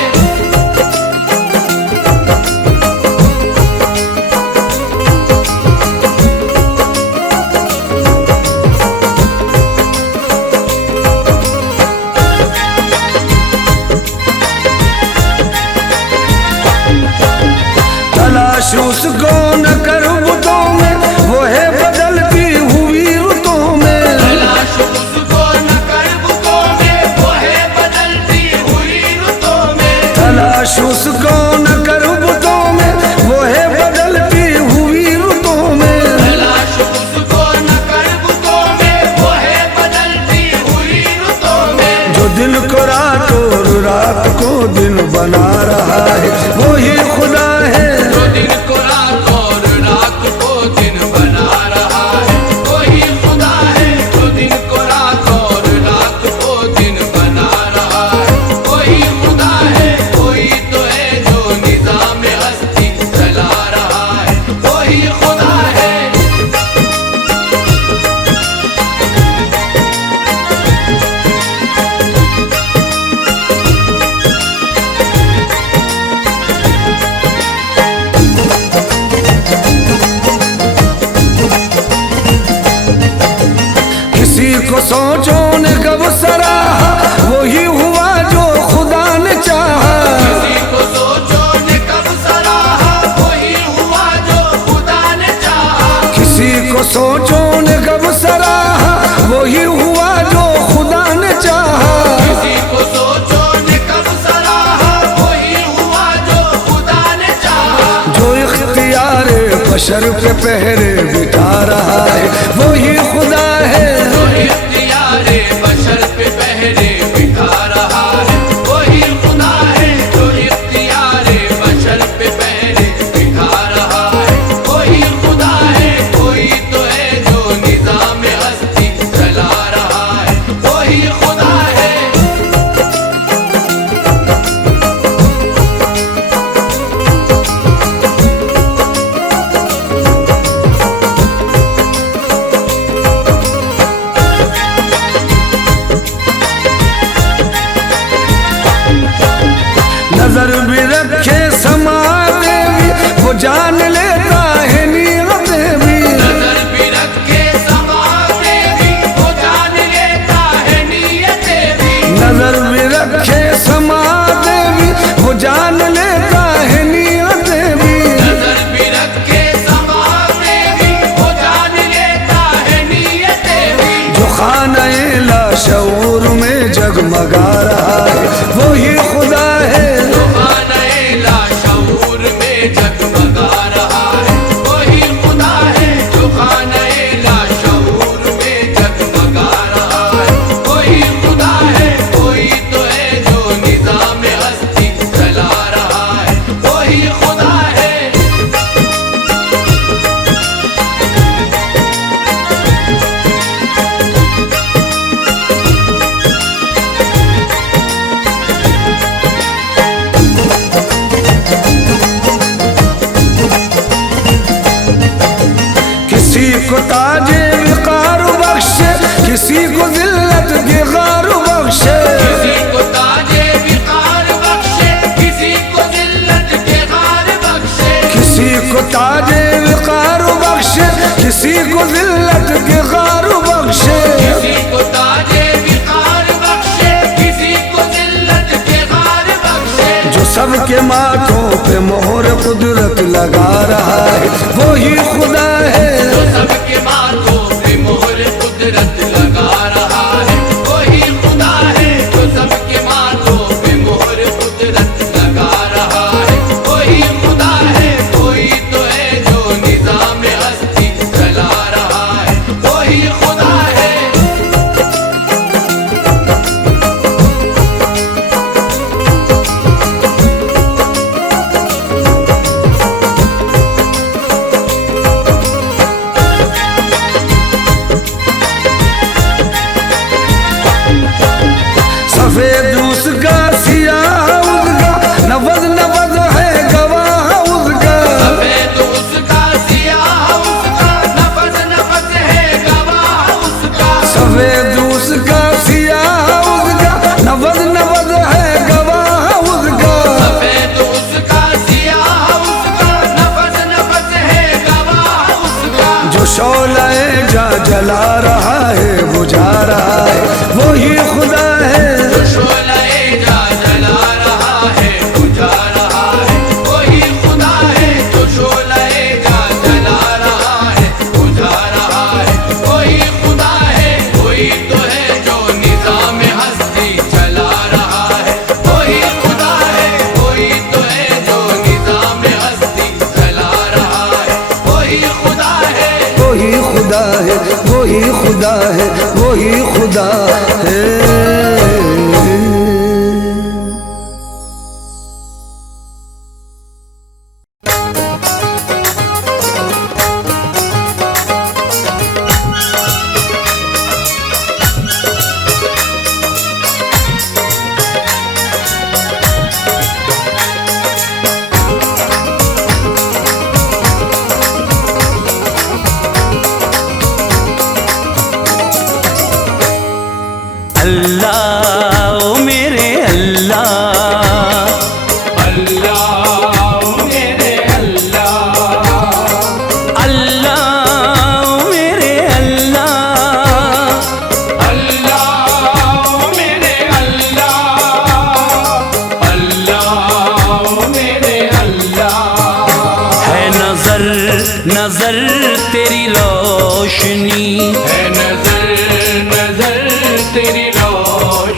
तलाश उसको न कर बुतों में, वो है बदलती हुई रुतों में। तलाश उसको न कर बुतों में, वो है बदलती हुई रुतों में। तलाश उसको न कर बुतों में, वो है बदलती हुई रुतों में। तलाश उसको न कर बुतों में, वो है बदलती हुई रुतों में। जो दिन को रात और रात को दिन बना रहा है वही खुदा है। जो दिन को रात और रात को दिन बना रहा है वही खुदा है। जो दिन को रात और रात को दिन बना रहा है वही खुदा है। कोई तो है जो निज़ाम हस्ती चला रहा है वही खुदा है। किसी को सोचो ने कब सराहा, वही हुआ जो खुदा ने चाहा। किसी को सोचो ने कब सराहा वही हुआ जो खुदा ने चाहा। किसी को सोचो ने कब सराहा, वही हुआ जो खुदा ने चाहा। किसी को सोचो ने कब सराहा वही हुआ जो खुदा ने चाहा। जो इख्तियार बशर पे पहरे बिठा रहा है वही खुदा है। जो इख्तियारे बशर पे पहरे बिठा रहा है वही खुदा है। जो इख्तियारे बशर पे पहरे बिठा रहा है वही खुदा है। कोई तो है जो निज़ाम हस्ती चला रहा है वही खुदा है। नजर भी रखे समाते भी, वो जान लेता है नियतें भी। नजर भी रखे समाते भी, वो जान लेता है नियतें भी। नजर भी रखे समाते भी, वो जान लेता है नियतें भी। नजर भी रखे समाते भी, वो जान लेता है नियतें भी। जो खाने ला शऊर में जगमगा रहा है वही खुदा है। जो खाने ला शऊर में जगमगा रहा है वही खुदा है। जो खाने ला शऊर में जगमगा किसी को ताजे विकार बख्शे, किसी को जिल्लत के गार बख्शे, किसी को ताजे विकार बख्शे, किसी को जिल्लत के गार बख्शे, किसी को ताजे विकार बख्शे, किसी को जिल्लत के गार बख्शे, किसी को ताजे विकार बख्शे, किसी को जिल्लत के गार बख्शे। जो सबके माथों पे मोहर कुदरत लगा रहा है वही खुदा है, जो सबके माथों पे मोहर कुदरत लगा रहा है वही खुदा है, जो सबके माथों पे मोहर कुदरत लगा रहा है वही खुदा है। कोई तो है जो निज़ाम हस्ती चला रहा है वही खुदा है। सफेद उसका सियाह उसका, नवज नवज है गवाह उसका, सफेद उसका सियाह उसका, नफस नफस है गवाह उसका, सफेद उसका सियाह उसका, नवज नवज है गवाह उसका, सफेद उसका सियाह उसका, नफस नफस है गवाह उसका। जो शौलाए जा जला रहा है बुझा रहा है वही खुदा है, जो शोलाए जा जला रहा है बुझा रहा है वही खुदा है, जो शोलाए जा जला रहा है बुझा रहा है वही खुदा है। कोई तो है जो निज़ाम हस्ती चला रहा है वही खुदा है, कोई तो है जो निज़ाम हस्ती चला रहा है वही खुदा है। वही खुदा है, वही खुदा है, वही खुदा है। अल्लाह ओ मेरे अल्लाह, अल्लाह मेरे अल्लाह, अल्लाह ओ मेरे अल्लाह, अल्लाह मेरे अल्लाह, अल्लाह मेरे अल्लाह। है नजर नजर तेरी रोशनी, है नजर नजर तेरी रोशनी,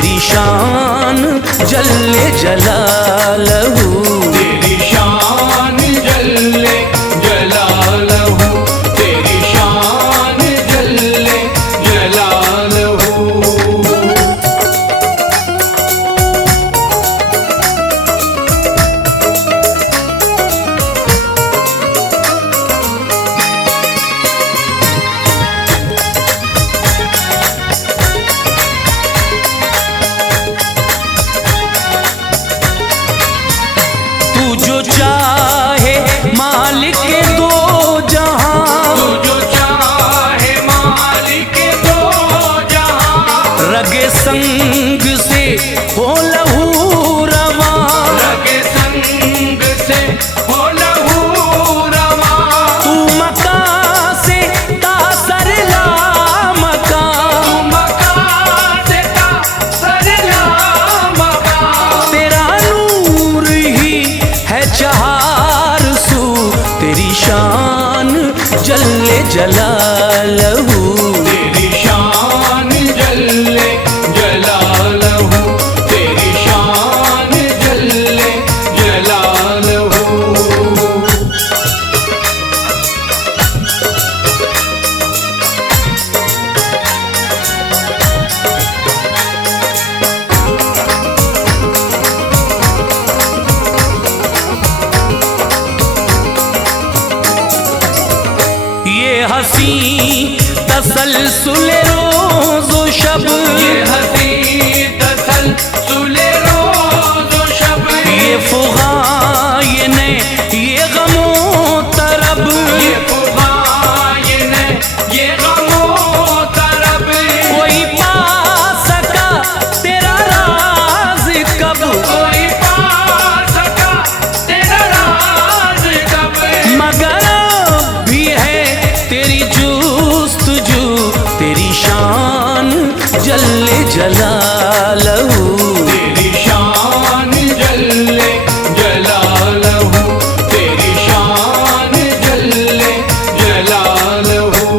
तेरी शान जल्ले जलालहू। तेरी शान जल्ले जलालहू, तेरी शान जल्ले जलालहू। तू जो चाहे मालिक के दो जहां, तू जो चाहे मालिक दो जहां, रगे संग से हो लहू रवा। रगे संग से हो लहू रवा। तू मका से तासर ला मका, तू मका से तासर ला मका। तेरा नूर ही है चार सू, तेरी शान जल्ले जलालहू। तेरी शान जल्ले जलालहू, तेरी शान जल्ले जलालहू। ये हसी तसलसुल रोज़ो शब, ये हसी तसलसुल रोज़ो शब, ये फुगा ये ने ये गमो तरब। ये फुगायन ये गमो तरब। कोई पा सका तेरा राज कब, कोई पा सका तेरा राज कब। मगर भी है तेरी जुस्तजू, तेरी शान जल्ले जलालहू। तेरी शान जल्ले जलालहू, तेरी शान जल्ले जलालहू।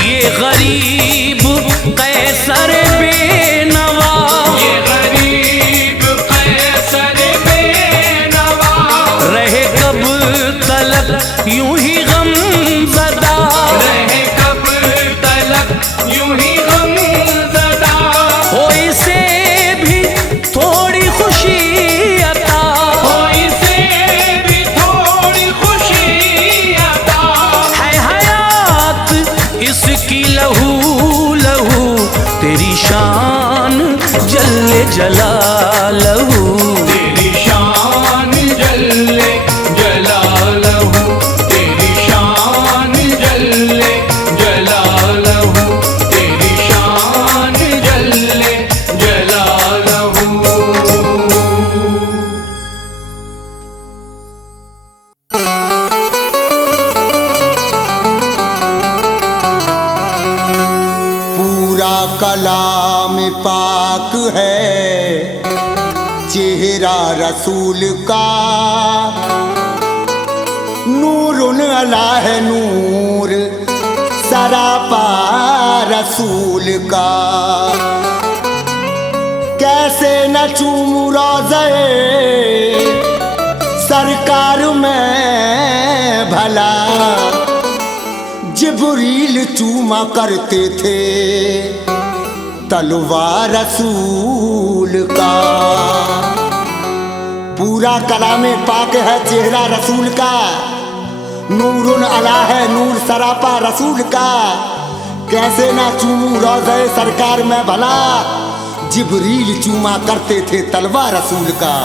ये गरीब कैसर बेनवा, ये गरीब कैसर बेनवा, रहे कब तलक यूं ही गम ज़दा। रहे कब तलक यूं ही गमज़दा। हो इसे भी थोड़ी खुशी अता, हो इसे भी थोड़ी खुशी अता। है हयात इसकी लहू लहू, तेरी शान जल्ले जलालहू। तेरी शान जल्ले जलालहू, तेरी शान जल्ले जलालहू, तेरी शान जल्ले जलालहू। पूरा कलाम पाक है चेहरा रसूल का, नूरुन अला है नूर सरापा रसूल का। कैसे न चूमू रोज़े सरकार में भला, जिब्रील चूमा करते थे तलवार रसूल का। पूरा कलामे पाक है चेहरा रसूल का, नूरुन अला है नूर सरापा रसूल का। कैसे ना चूमू रोज़े सरकार में भला, जिब्रील चूमा करते थे तलवार रसूल का।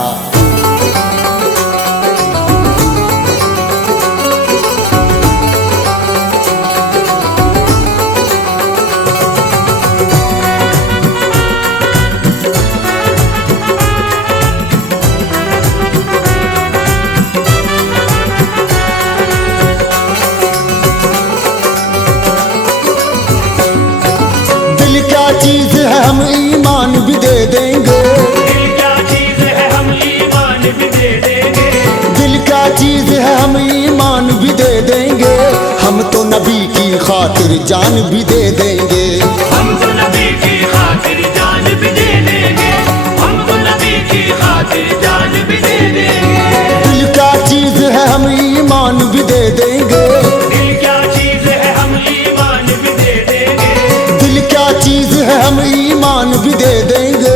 क्या चीज है हम ईमान भी दे देंगे, दिल क्या चीज है हम ईमान भी दे देंगे, दिल क्या चीज है हम ईमान भी दे देंगे, हम तो नबी की खातिर जान भी दे देंगे, हम तो नबी की खातिर जान भी दे देंगे, हम तो नबी की खातिर जान भी दे देंगे। दिल क्या चीज है हम ईमान भी दे देंगे, दिल क्या चीज है हम ईमान भी दे देंगे, दिल क्या चीज है हम ईमान भी दे देंगे,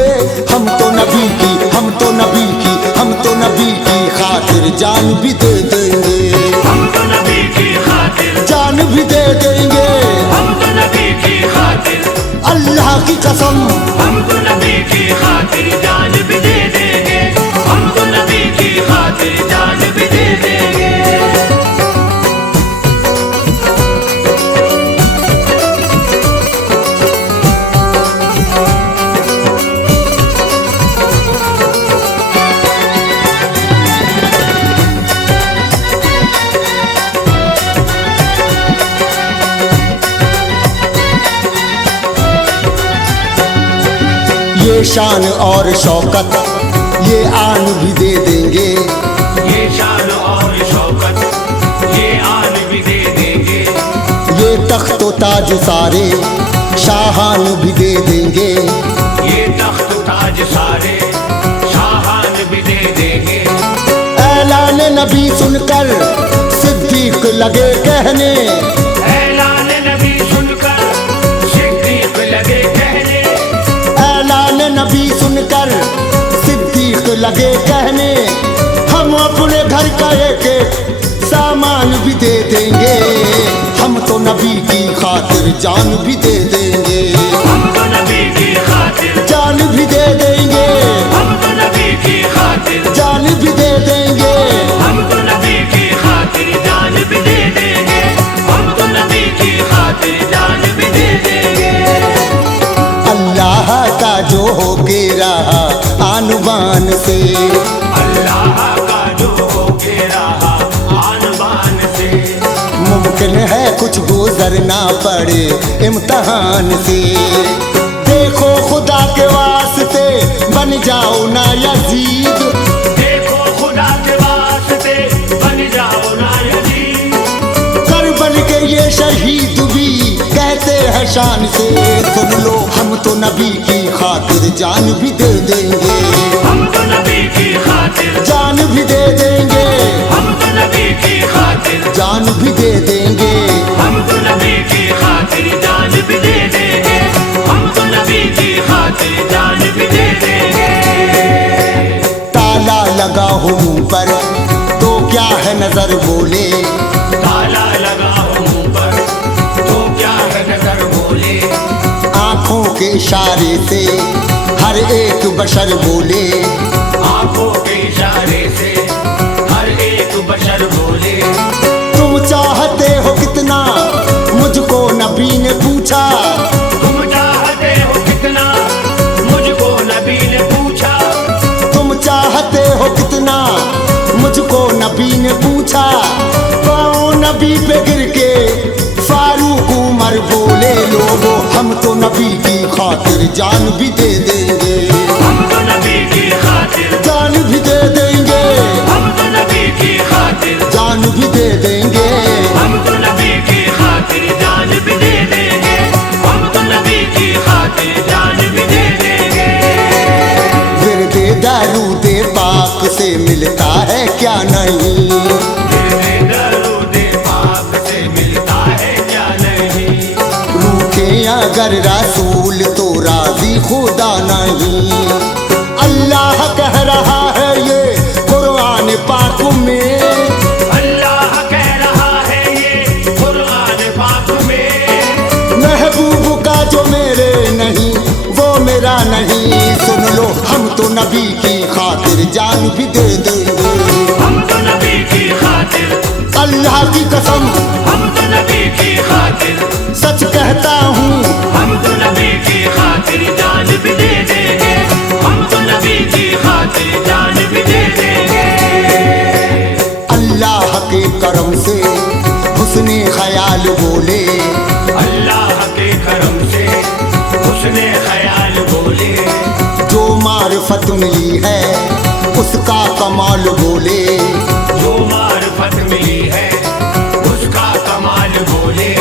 हम तो नबी की, हम तो नबी की, हम तो नबी की खातिर जान भी दे देंगे, हम तो नबी की खातिर जान भी दे देंगे, हम तो नबी की खातिर, अल्लाह की कसम हम तो नबी की खातिर जान भी दे देंगे, हम तो नबी की खातिर जान भी दे देंगे। ये शान और शौकत ये आन भी दे देंगे, ये शान और शौकत ये आन भी दे देंगे, ये तख्त व ताज सारे शाहान भी दे देंगे, ये तख्त ताज सारे शाहान भी दे देंगे। ऐलान नबी सुनकर सिद्दीक लगे कहने, ऐलान नबी सुनकर सिद्दीक लगे कहने, ऐलान नबी सुनकर सिद्दीक लगे कहने, हम अपने घर का एक एक सामान भी दे देंगे, हम तो नबी की खातिर जान भी दे देंगे, हम तो नबी की खातिर जान भी दे देंगे, हम तो नबी की खातिर जान भी दे देंगे, हम तो नबी की खातिर जान भी दे देंगे, हम तो नबी की खातिर जान भी दे देंगे। अल्लाह का जो हो के रहा आन बान से, अल्लाह का जो होके रहा आन बान से, मुमकिन है कुछ गुजरना पड़े इम्तहान से, देखो खुदा के वास्ते बन जाओ ना यजीद, देखो खुदा के वास्ते बन जाओ ना यजीद, करबल के ये शहीद भी कहते हैं शान से, सुन लो हम तो नबी की खातिर जान भी दे देंगे, हम तो नबी की खातिर जान भी दे देंगे, हम तो नबी की खातिर जान भी दे देंगे, हम तो नबी की खातिर जान भी दे देंगे, हम तो नबी की खातिर जान भी दे देंगे। ताला लगा हो मुंह पर तो क्या है नजर बोले, ताला लगा हो मुंह पर तो क्या है नजर बोले, आंखों के इशारे से हर एक बशर बोले, आंखों के इशारे से हर एक बशर बोले, तुम चाहते हो कितना मुझको नबी ने पूछा, तुम चाहते हो कितना मुझको नबी ने पूछा, तुम चाहते हो कितना मुझको नबी ने पूछा, पाओ नबी पे गिर के फारूक उमर बोले, लोगों हम तो नबी की खातिर जान भी दे देंगे, हम तो नबी की खातिर जान भी दे देंगे, हम तो नबी की खातिर जान भी दे देंगे, हम तो नबी की खातिर जान भी दे देंगे, हम तो नबी की खातिर जान भी दे देंगे। विरदे दारूदे पाक से मिलता है क्या नहीं, तेरे दरूदे पाक से मिलता है क्या नहीं, रूठे अगर रसूल तो राजी खुदा नहीं, अल्लाह कह रहा है ये कुरान पाक में, अल्लाह कह रहा है ये कुरान पाक में, महबूब का जो मेरे नहीं वो मेरा नहीं, सुन लो हम तो नबी की खातिर जान भी दे देंगे, हम तो नबी की खातिर अल्लाह की कसम हम तो नबी की खातिर सच कहता हूँ, हम तो नबी की खातिर जान भी दे देंगे, हम तो नबी की खातिर जान भी दे देंगे। अल्लाह के करम से हुस्ने ख्याल बोले, अल्लाह के करम से उसने मिली है उसका कमाल बोले। जो मार्फत मिली है उसका कमाल बोले।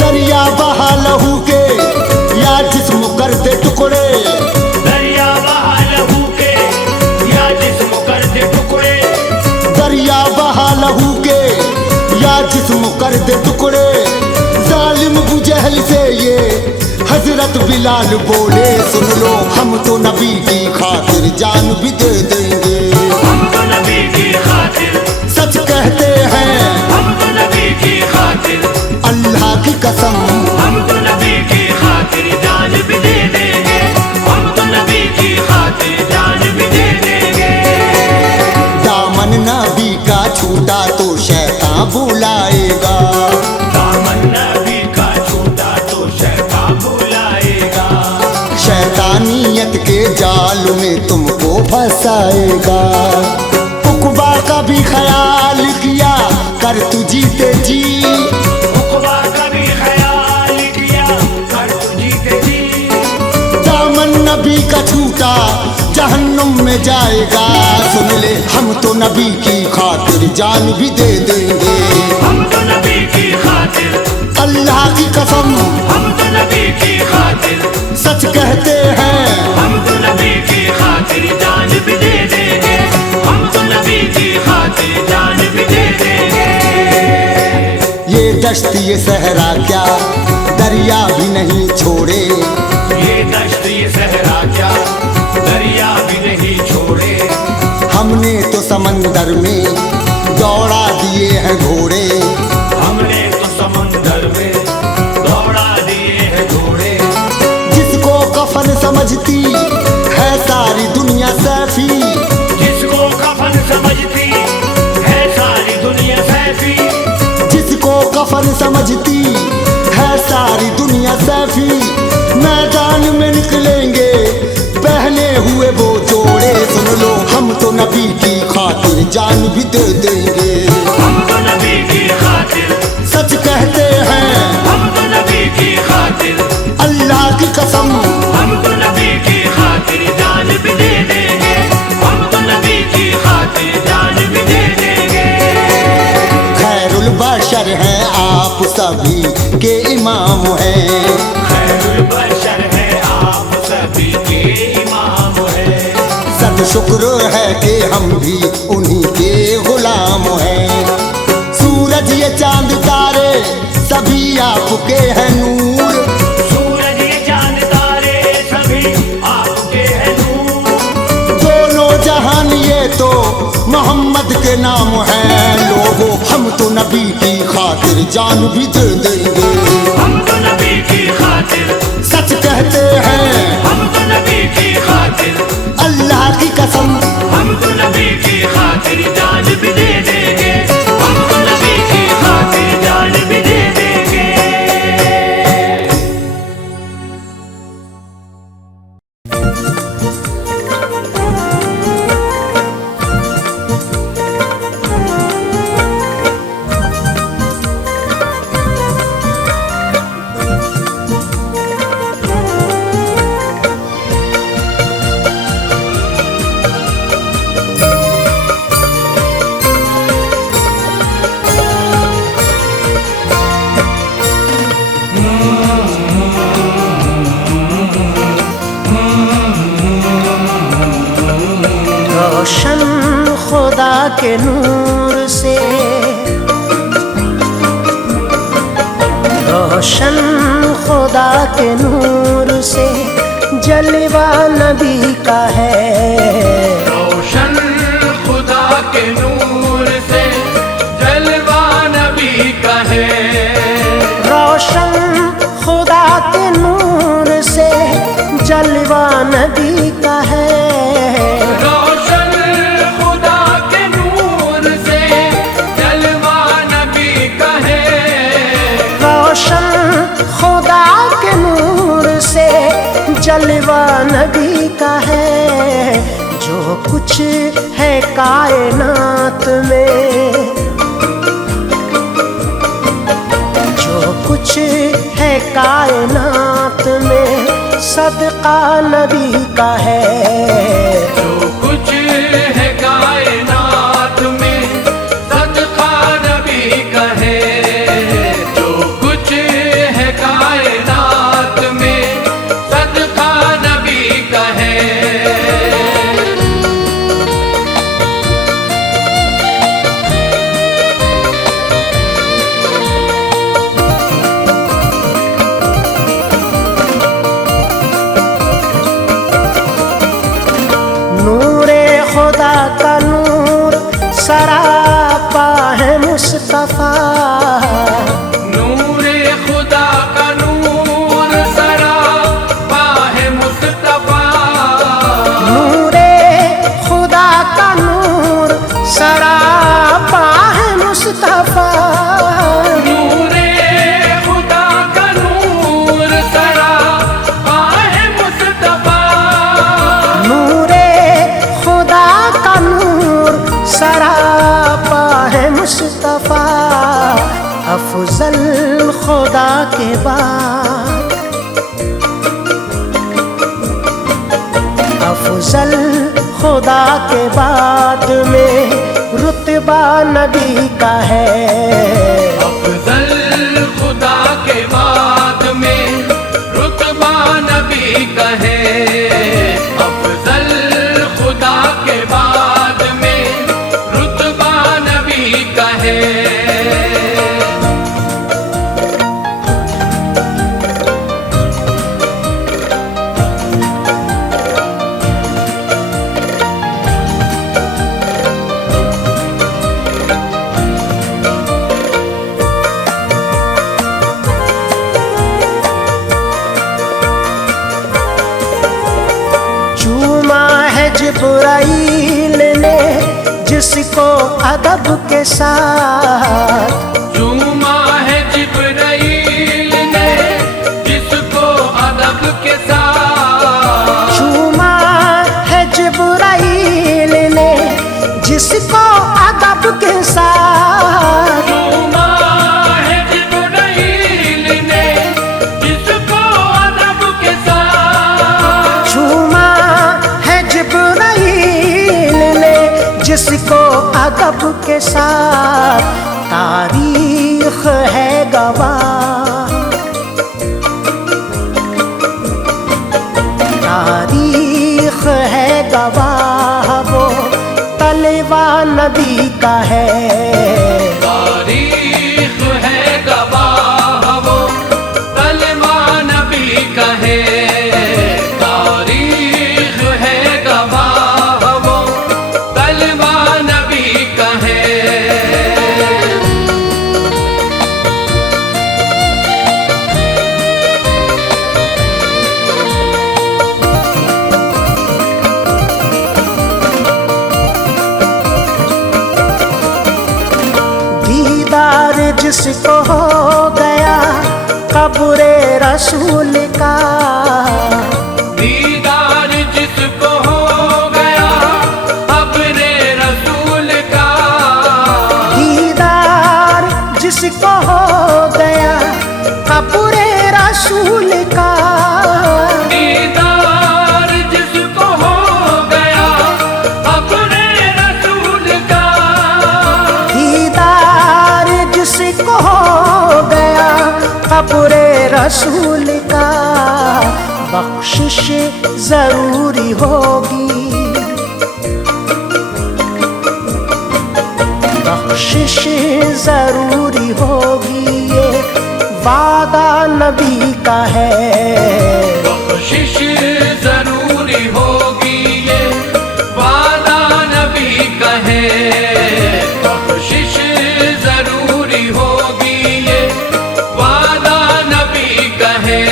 दरिया बहा लहू के या जिस्म कर दे टुकड़े। दरिया बहा लहू के या जिस्म कर दे टुकड़े। दरिया बहा लहू के या जिस्म कर दे टुकड़े। जालिम अबू जहल से ये हजरत बिलाल बोले, सुन लो हम तो नबी की खातिर जान भी दे देंगे। हम तो नबी की खातिर सच कहते हैं हम तो नबी की खातिर अल्लाह की कसम। हम तो नबी की खातिर जान भी दे देंगे। हम तो नबी की खातिर जान भी दे देंगे। दामन नबी का छूटा तो शैतान बुलाएगा। दामन नबी का छूटा तो शैतान बुलाएगा। शैतानियत के जाल में तुमको फंसाएगा। उकबा का भी ख्याल किया कर तू जीते जी। उकबा का भी ख्याल किया कर तू जीते जी। दामन नबी का छूटा जहन्नुम में जाएगा। सुन ले हम तो नबी की खातिर जान भी दे देंगे। हम तो नबी की खातिर अल्लाह की कसम हम तो नबी की खातिर सच कहते हैं हम तो नबी की खातिर जान भी दे देंगे। हम तो नबी की खातिर जान भी दे देंगे। ये दश्त ये सहरा क्या दरिया भी नहीं छोड़े। ये दश्त ये सहरा क्या दरिया भी नहीं छोड़े। हमने तो समंदर में दौड़ा दिए हैं घोड़े। हमने तो समुंदर में दौड़ा दिए हैं घोड़े। जिसको कफन समझती है सारी दुनिया सैफी। जिसको कफन समझती है सारी दुनिया सैफी। जिसको कफन समझती है सारी दुनिया सैफी। मैदान में निकलेंगे पहने हुए वो जोड़े। सुन लो हम तो नबी की खातिर जान भी दे देंगे। हम तो नबी की खातिर सच कहते हैं हम तो नबी की खातिर अल्लाह की कसम। हम तो नबी की खातिर जान भी दे देंगे। हम तो नबी की खातिर जान भी दे देंगे। खैरुल बशर हैं आप सभी के इमाम हैं। खैरुल बशर है आप सभी के इमाम है। सद शुक्र है कि हम भी उन्हीं के गुलाम हैं। सूरज ये चांद तारे सभी आपके हैं नूर। सूरज ये चांद तारे सभी आपके हैं नूर। दोनों जहान ये तो मोहम्मद के नाम हैं। लोगों हम तो नबी की खातिर जान भी दे देंगे। हम तो नबी की खातिर सच कहते हैं हम तो नबी की खातिर अल्लाह की कसम। हम तो नबी की खातिर जान भी दे देंगे। हम तो नबी की खातिर जान भी दे देंगे। रोशन खुदा के नूर से। रोशन खुदा के नूर से जलवा नबी का है। रोशन खुदा के नूर से जलवा नबी का है। रोशन खुदा के नूर से जलवा नबी का है। रोशन खुदा के नूर से जलवा नबी का है। रोशन खुदा के नूर से जलवा नबी का है। जो कुछ है कायनात में, जो कुछ है कायनात में सदका नबी का है। जो कुछ है कायनात में सदका नबी का है। जो कुछ है कायनात में सदका नबी का है। नूरे खुदा का नूर सरापा है मुस्तफा। नूरे खुदा का नूर सरापा है मुस्तफा। नूरे खुदा का नूर सरापा है मुस्तफा। नूरे खुदा का नूर सरापा है मुस्तफा। नूरे खुदा का नूर सरापा है मुस्तफा। अफजल खुदा के बाद, अफजल खुदा के बाद में रुतबा नबी का है। अफजल खुदा के बाद में रुतबा नबी का है। अफजल खुदा के बाद में रुतबा नबी का है। चूमा है जिब्राइल ने जिसको अदब के साथ। चूमा है जिब्राइल ने जिसको अदब के साथ। चूमा है जिब्राइल ने जिसको अदब के साथ। चूमा है जिब्राइल ने जिसको अदब के साथ। चूमा है जिब्राइल ने जिसको अदब के साथ। तारीख है गवाह, तारीख है गवाह वो तलवा नबी का है। तारीख है गवाह वो तलवा नबी का है। तारीख है गवाह वो तलवा नबी का है। दीदार जिसको हो गया कब्रे रसूल का। दीदार जिसको हो गया अपने रसूल का। दीदार जिसको हो गया कब्रे रसूल का। दीदार जिसको हो गया अपने रसूल का। दीदार जिसको हो गया कब्रे रसूल का। बख्शिश जरूरी होगी, बख्शिश जरूरी होगी ये वादा नबी का है। बख्शिश जरूरी होगी ये वादा नबी का है। बख्शिश जरूरी होगी ये वादा नबी का है।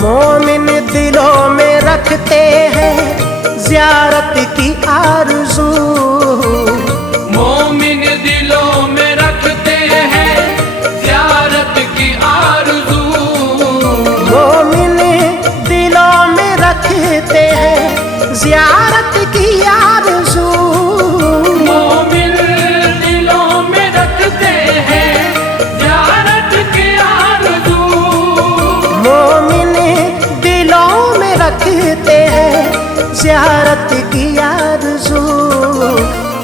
मोमिन दिलों में रखते हैं ज़ियारत की आरज़ू। मोमिन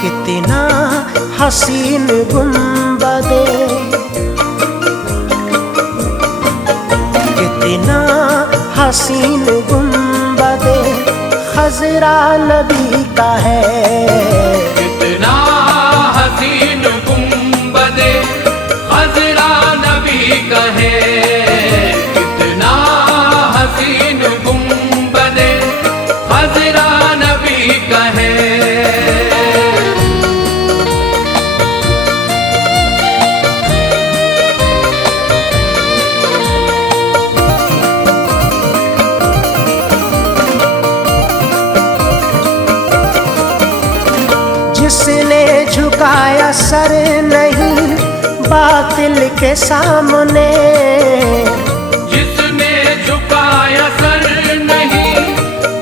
कितना हसीन गुंबदे, कितना हसीन गुंबदे खजरा नबी का है। कितना हसीन गुंबदे खजरा नबी का है। कितना हसीन गुंबदे खजरा नबी का है। जिसने झुकाया सर नहीं बातिल के सामने, जिसने झुकाया सर नहीं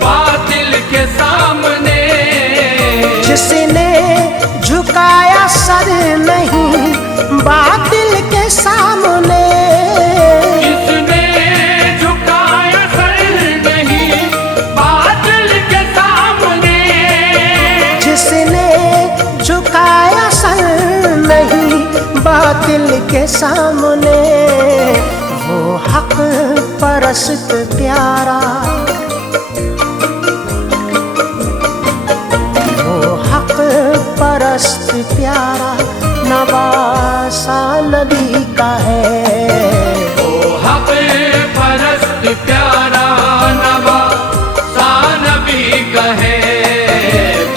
बातिल के सामने, जिसने झुकाया सर नहीं बातिल के सामने, जिसने झुकाया सर नहीं बातिल के सामने, जिसने झुकाया सर नहीं बातिल के सामने, वो हक परस्त प्यारा, वो हक परस्त प्यारा नवासा नबी का है। वो हक परस्त प्यारा नवासा नबी का है।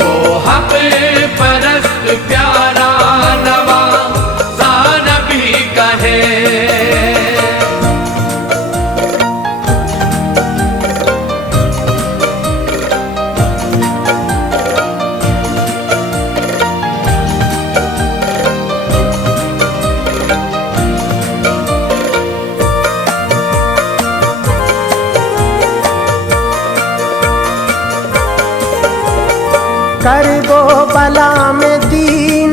वो हक परस्त प्यारा नवासा नबी का है। कर दो बला में दीन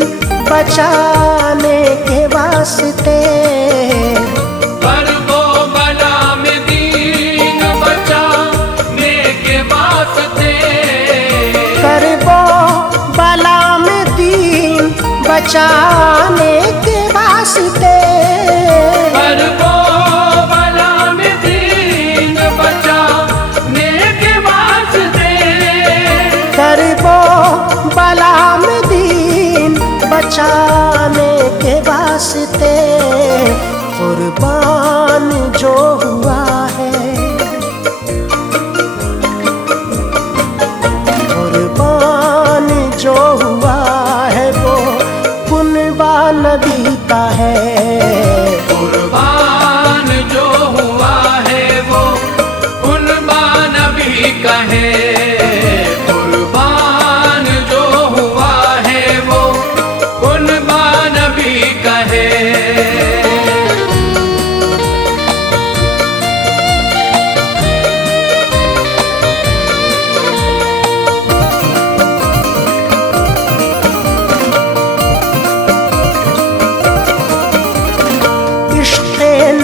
बचाने के वास्ते, कर दो बला में दीन बचाने के वास्ते, कर दो बला में दीन बचाने के वास्ते, कर दो बला में दीन बचाने के वास्ते, कर दो बला में दीन बचाने के वास्ते, कुर्बान जो हुआ है, कुर्बान जो हुआ है वो कुनबा नबी का है। कुर्बान जो हुआ है वो कुनबा नबी का है। कुर्बान जो हुआ है वो कुनबा नबी का है।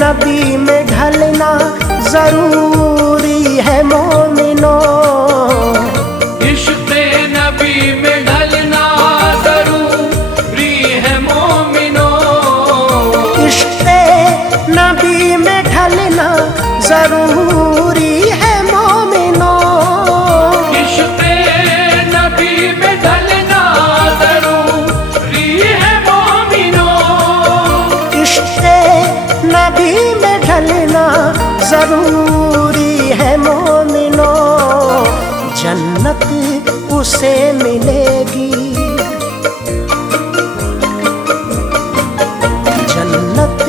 नबी में ढलना जरूरी है मोमिनो, इश्क़ नबी में ढलना जरूरी है मोमिनो, इश्क़ नबी में ढलना जरूरी है मोमिनो, इश्क़ नबी में ढलना जरूरी है मोमिनो, इश्क़ नबी में ढलना जरूरी है मोमिनो। जन्नत उसे मिलेगी, जन्नत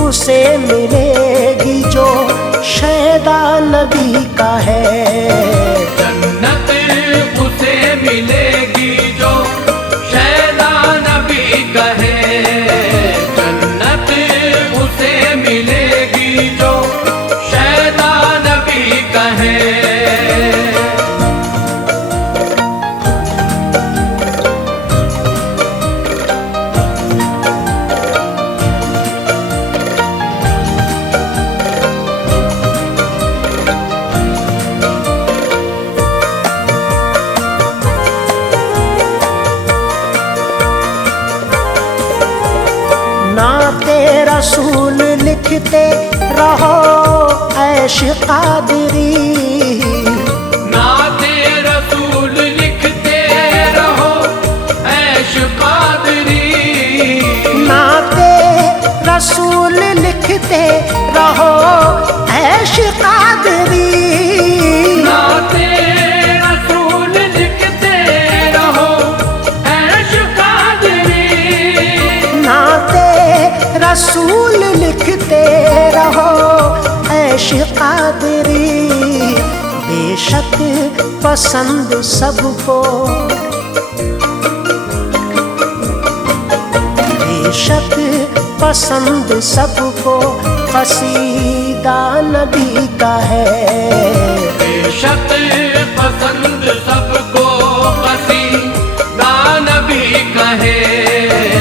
उसे मिलेगी जो शैदा नबी का है। जन्नत उसे मिलेगी जो शैदा नबी का है। जन्नत उसे मिलेगी जो शैदा नबी का है। रसूल लिखते रहो ऐश कादरी। नाते रसूल लिखते रहो ऐश कादरी। नाते रसूल लिखते रहो ऐश कादरी। नाते रसूल लिखते रहो ऐश कादरी। नाते रसूल लिखते रहो ऐश कादरी। बेशक पसंद सबको, बेशक पसंद सबको कसीदा नबी का है। बेशक पसंद सबको कसीदा नबी का है।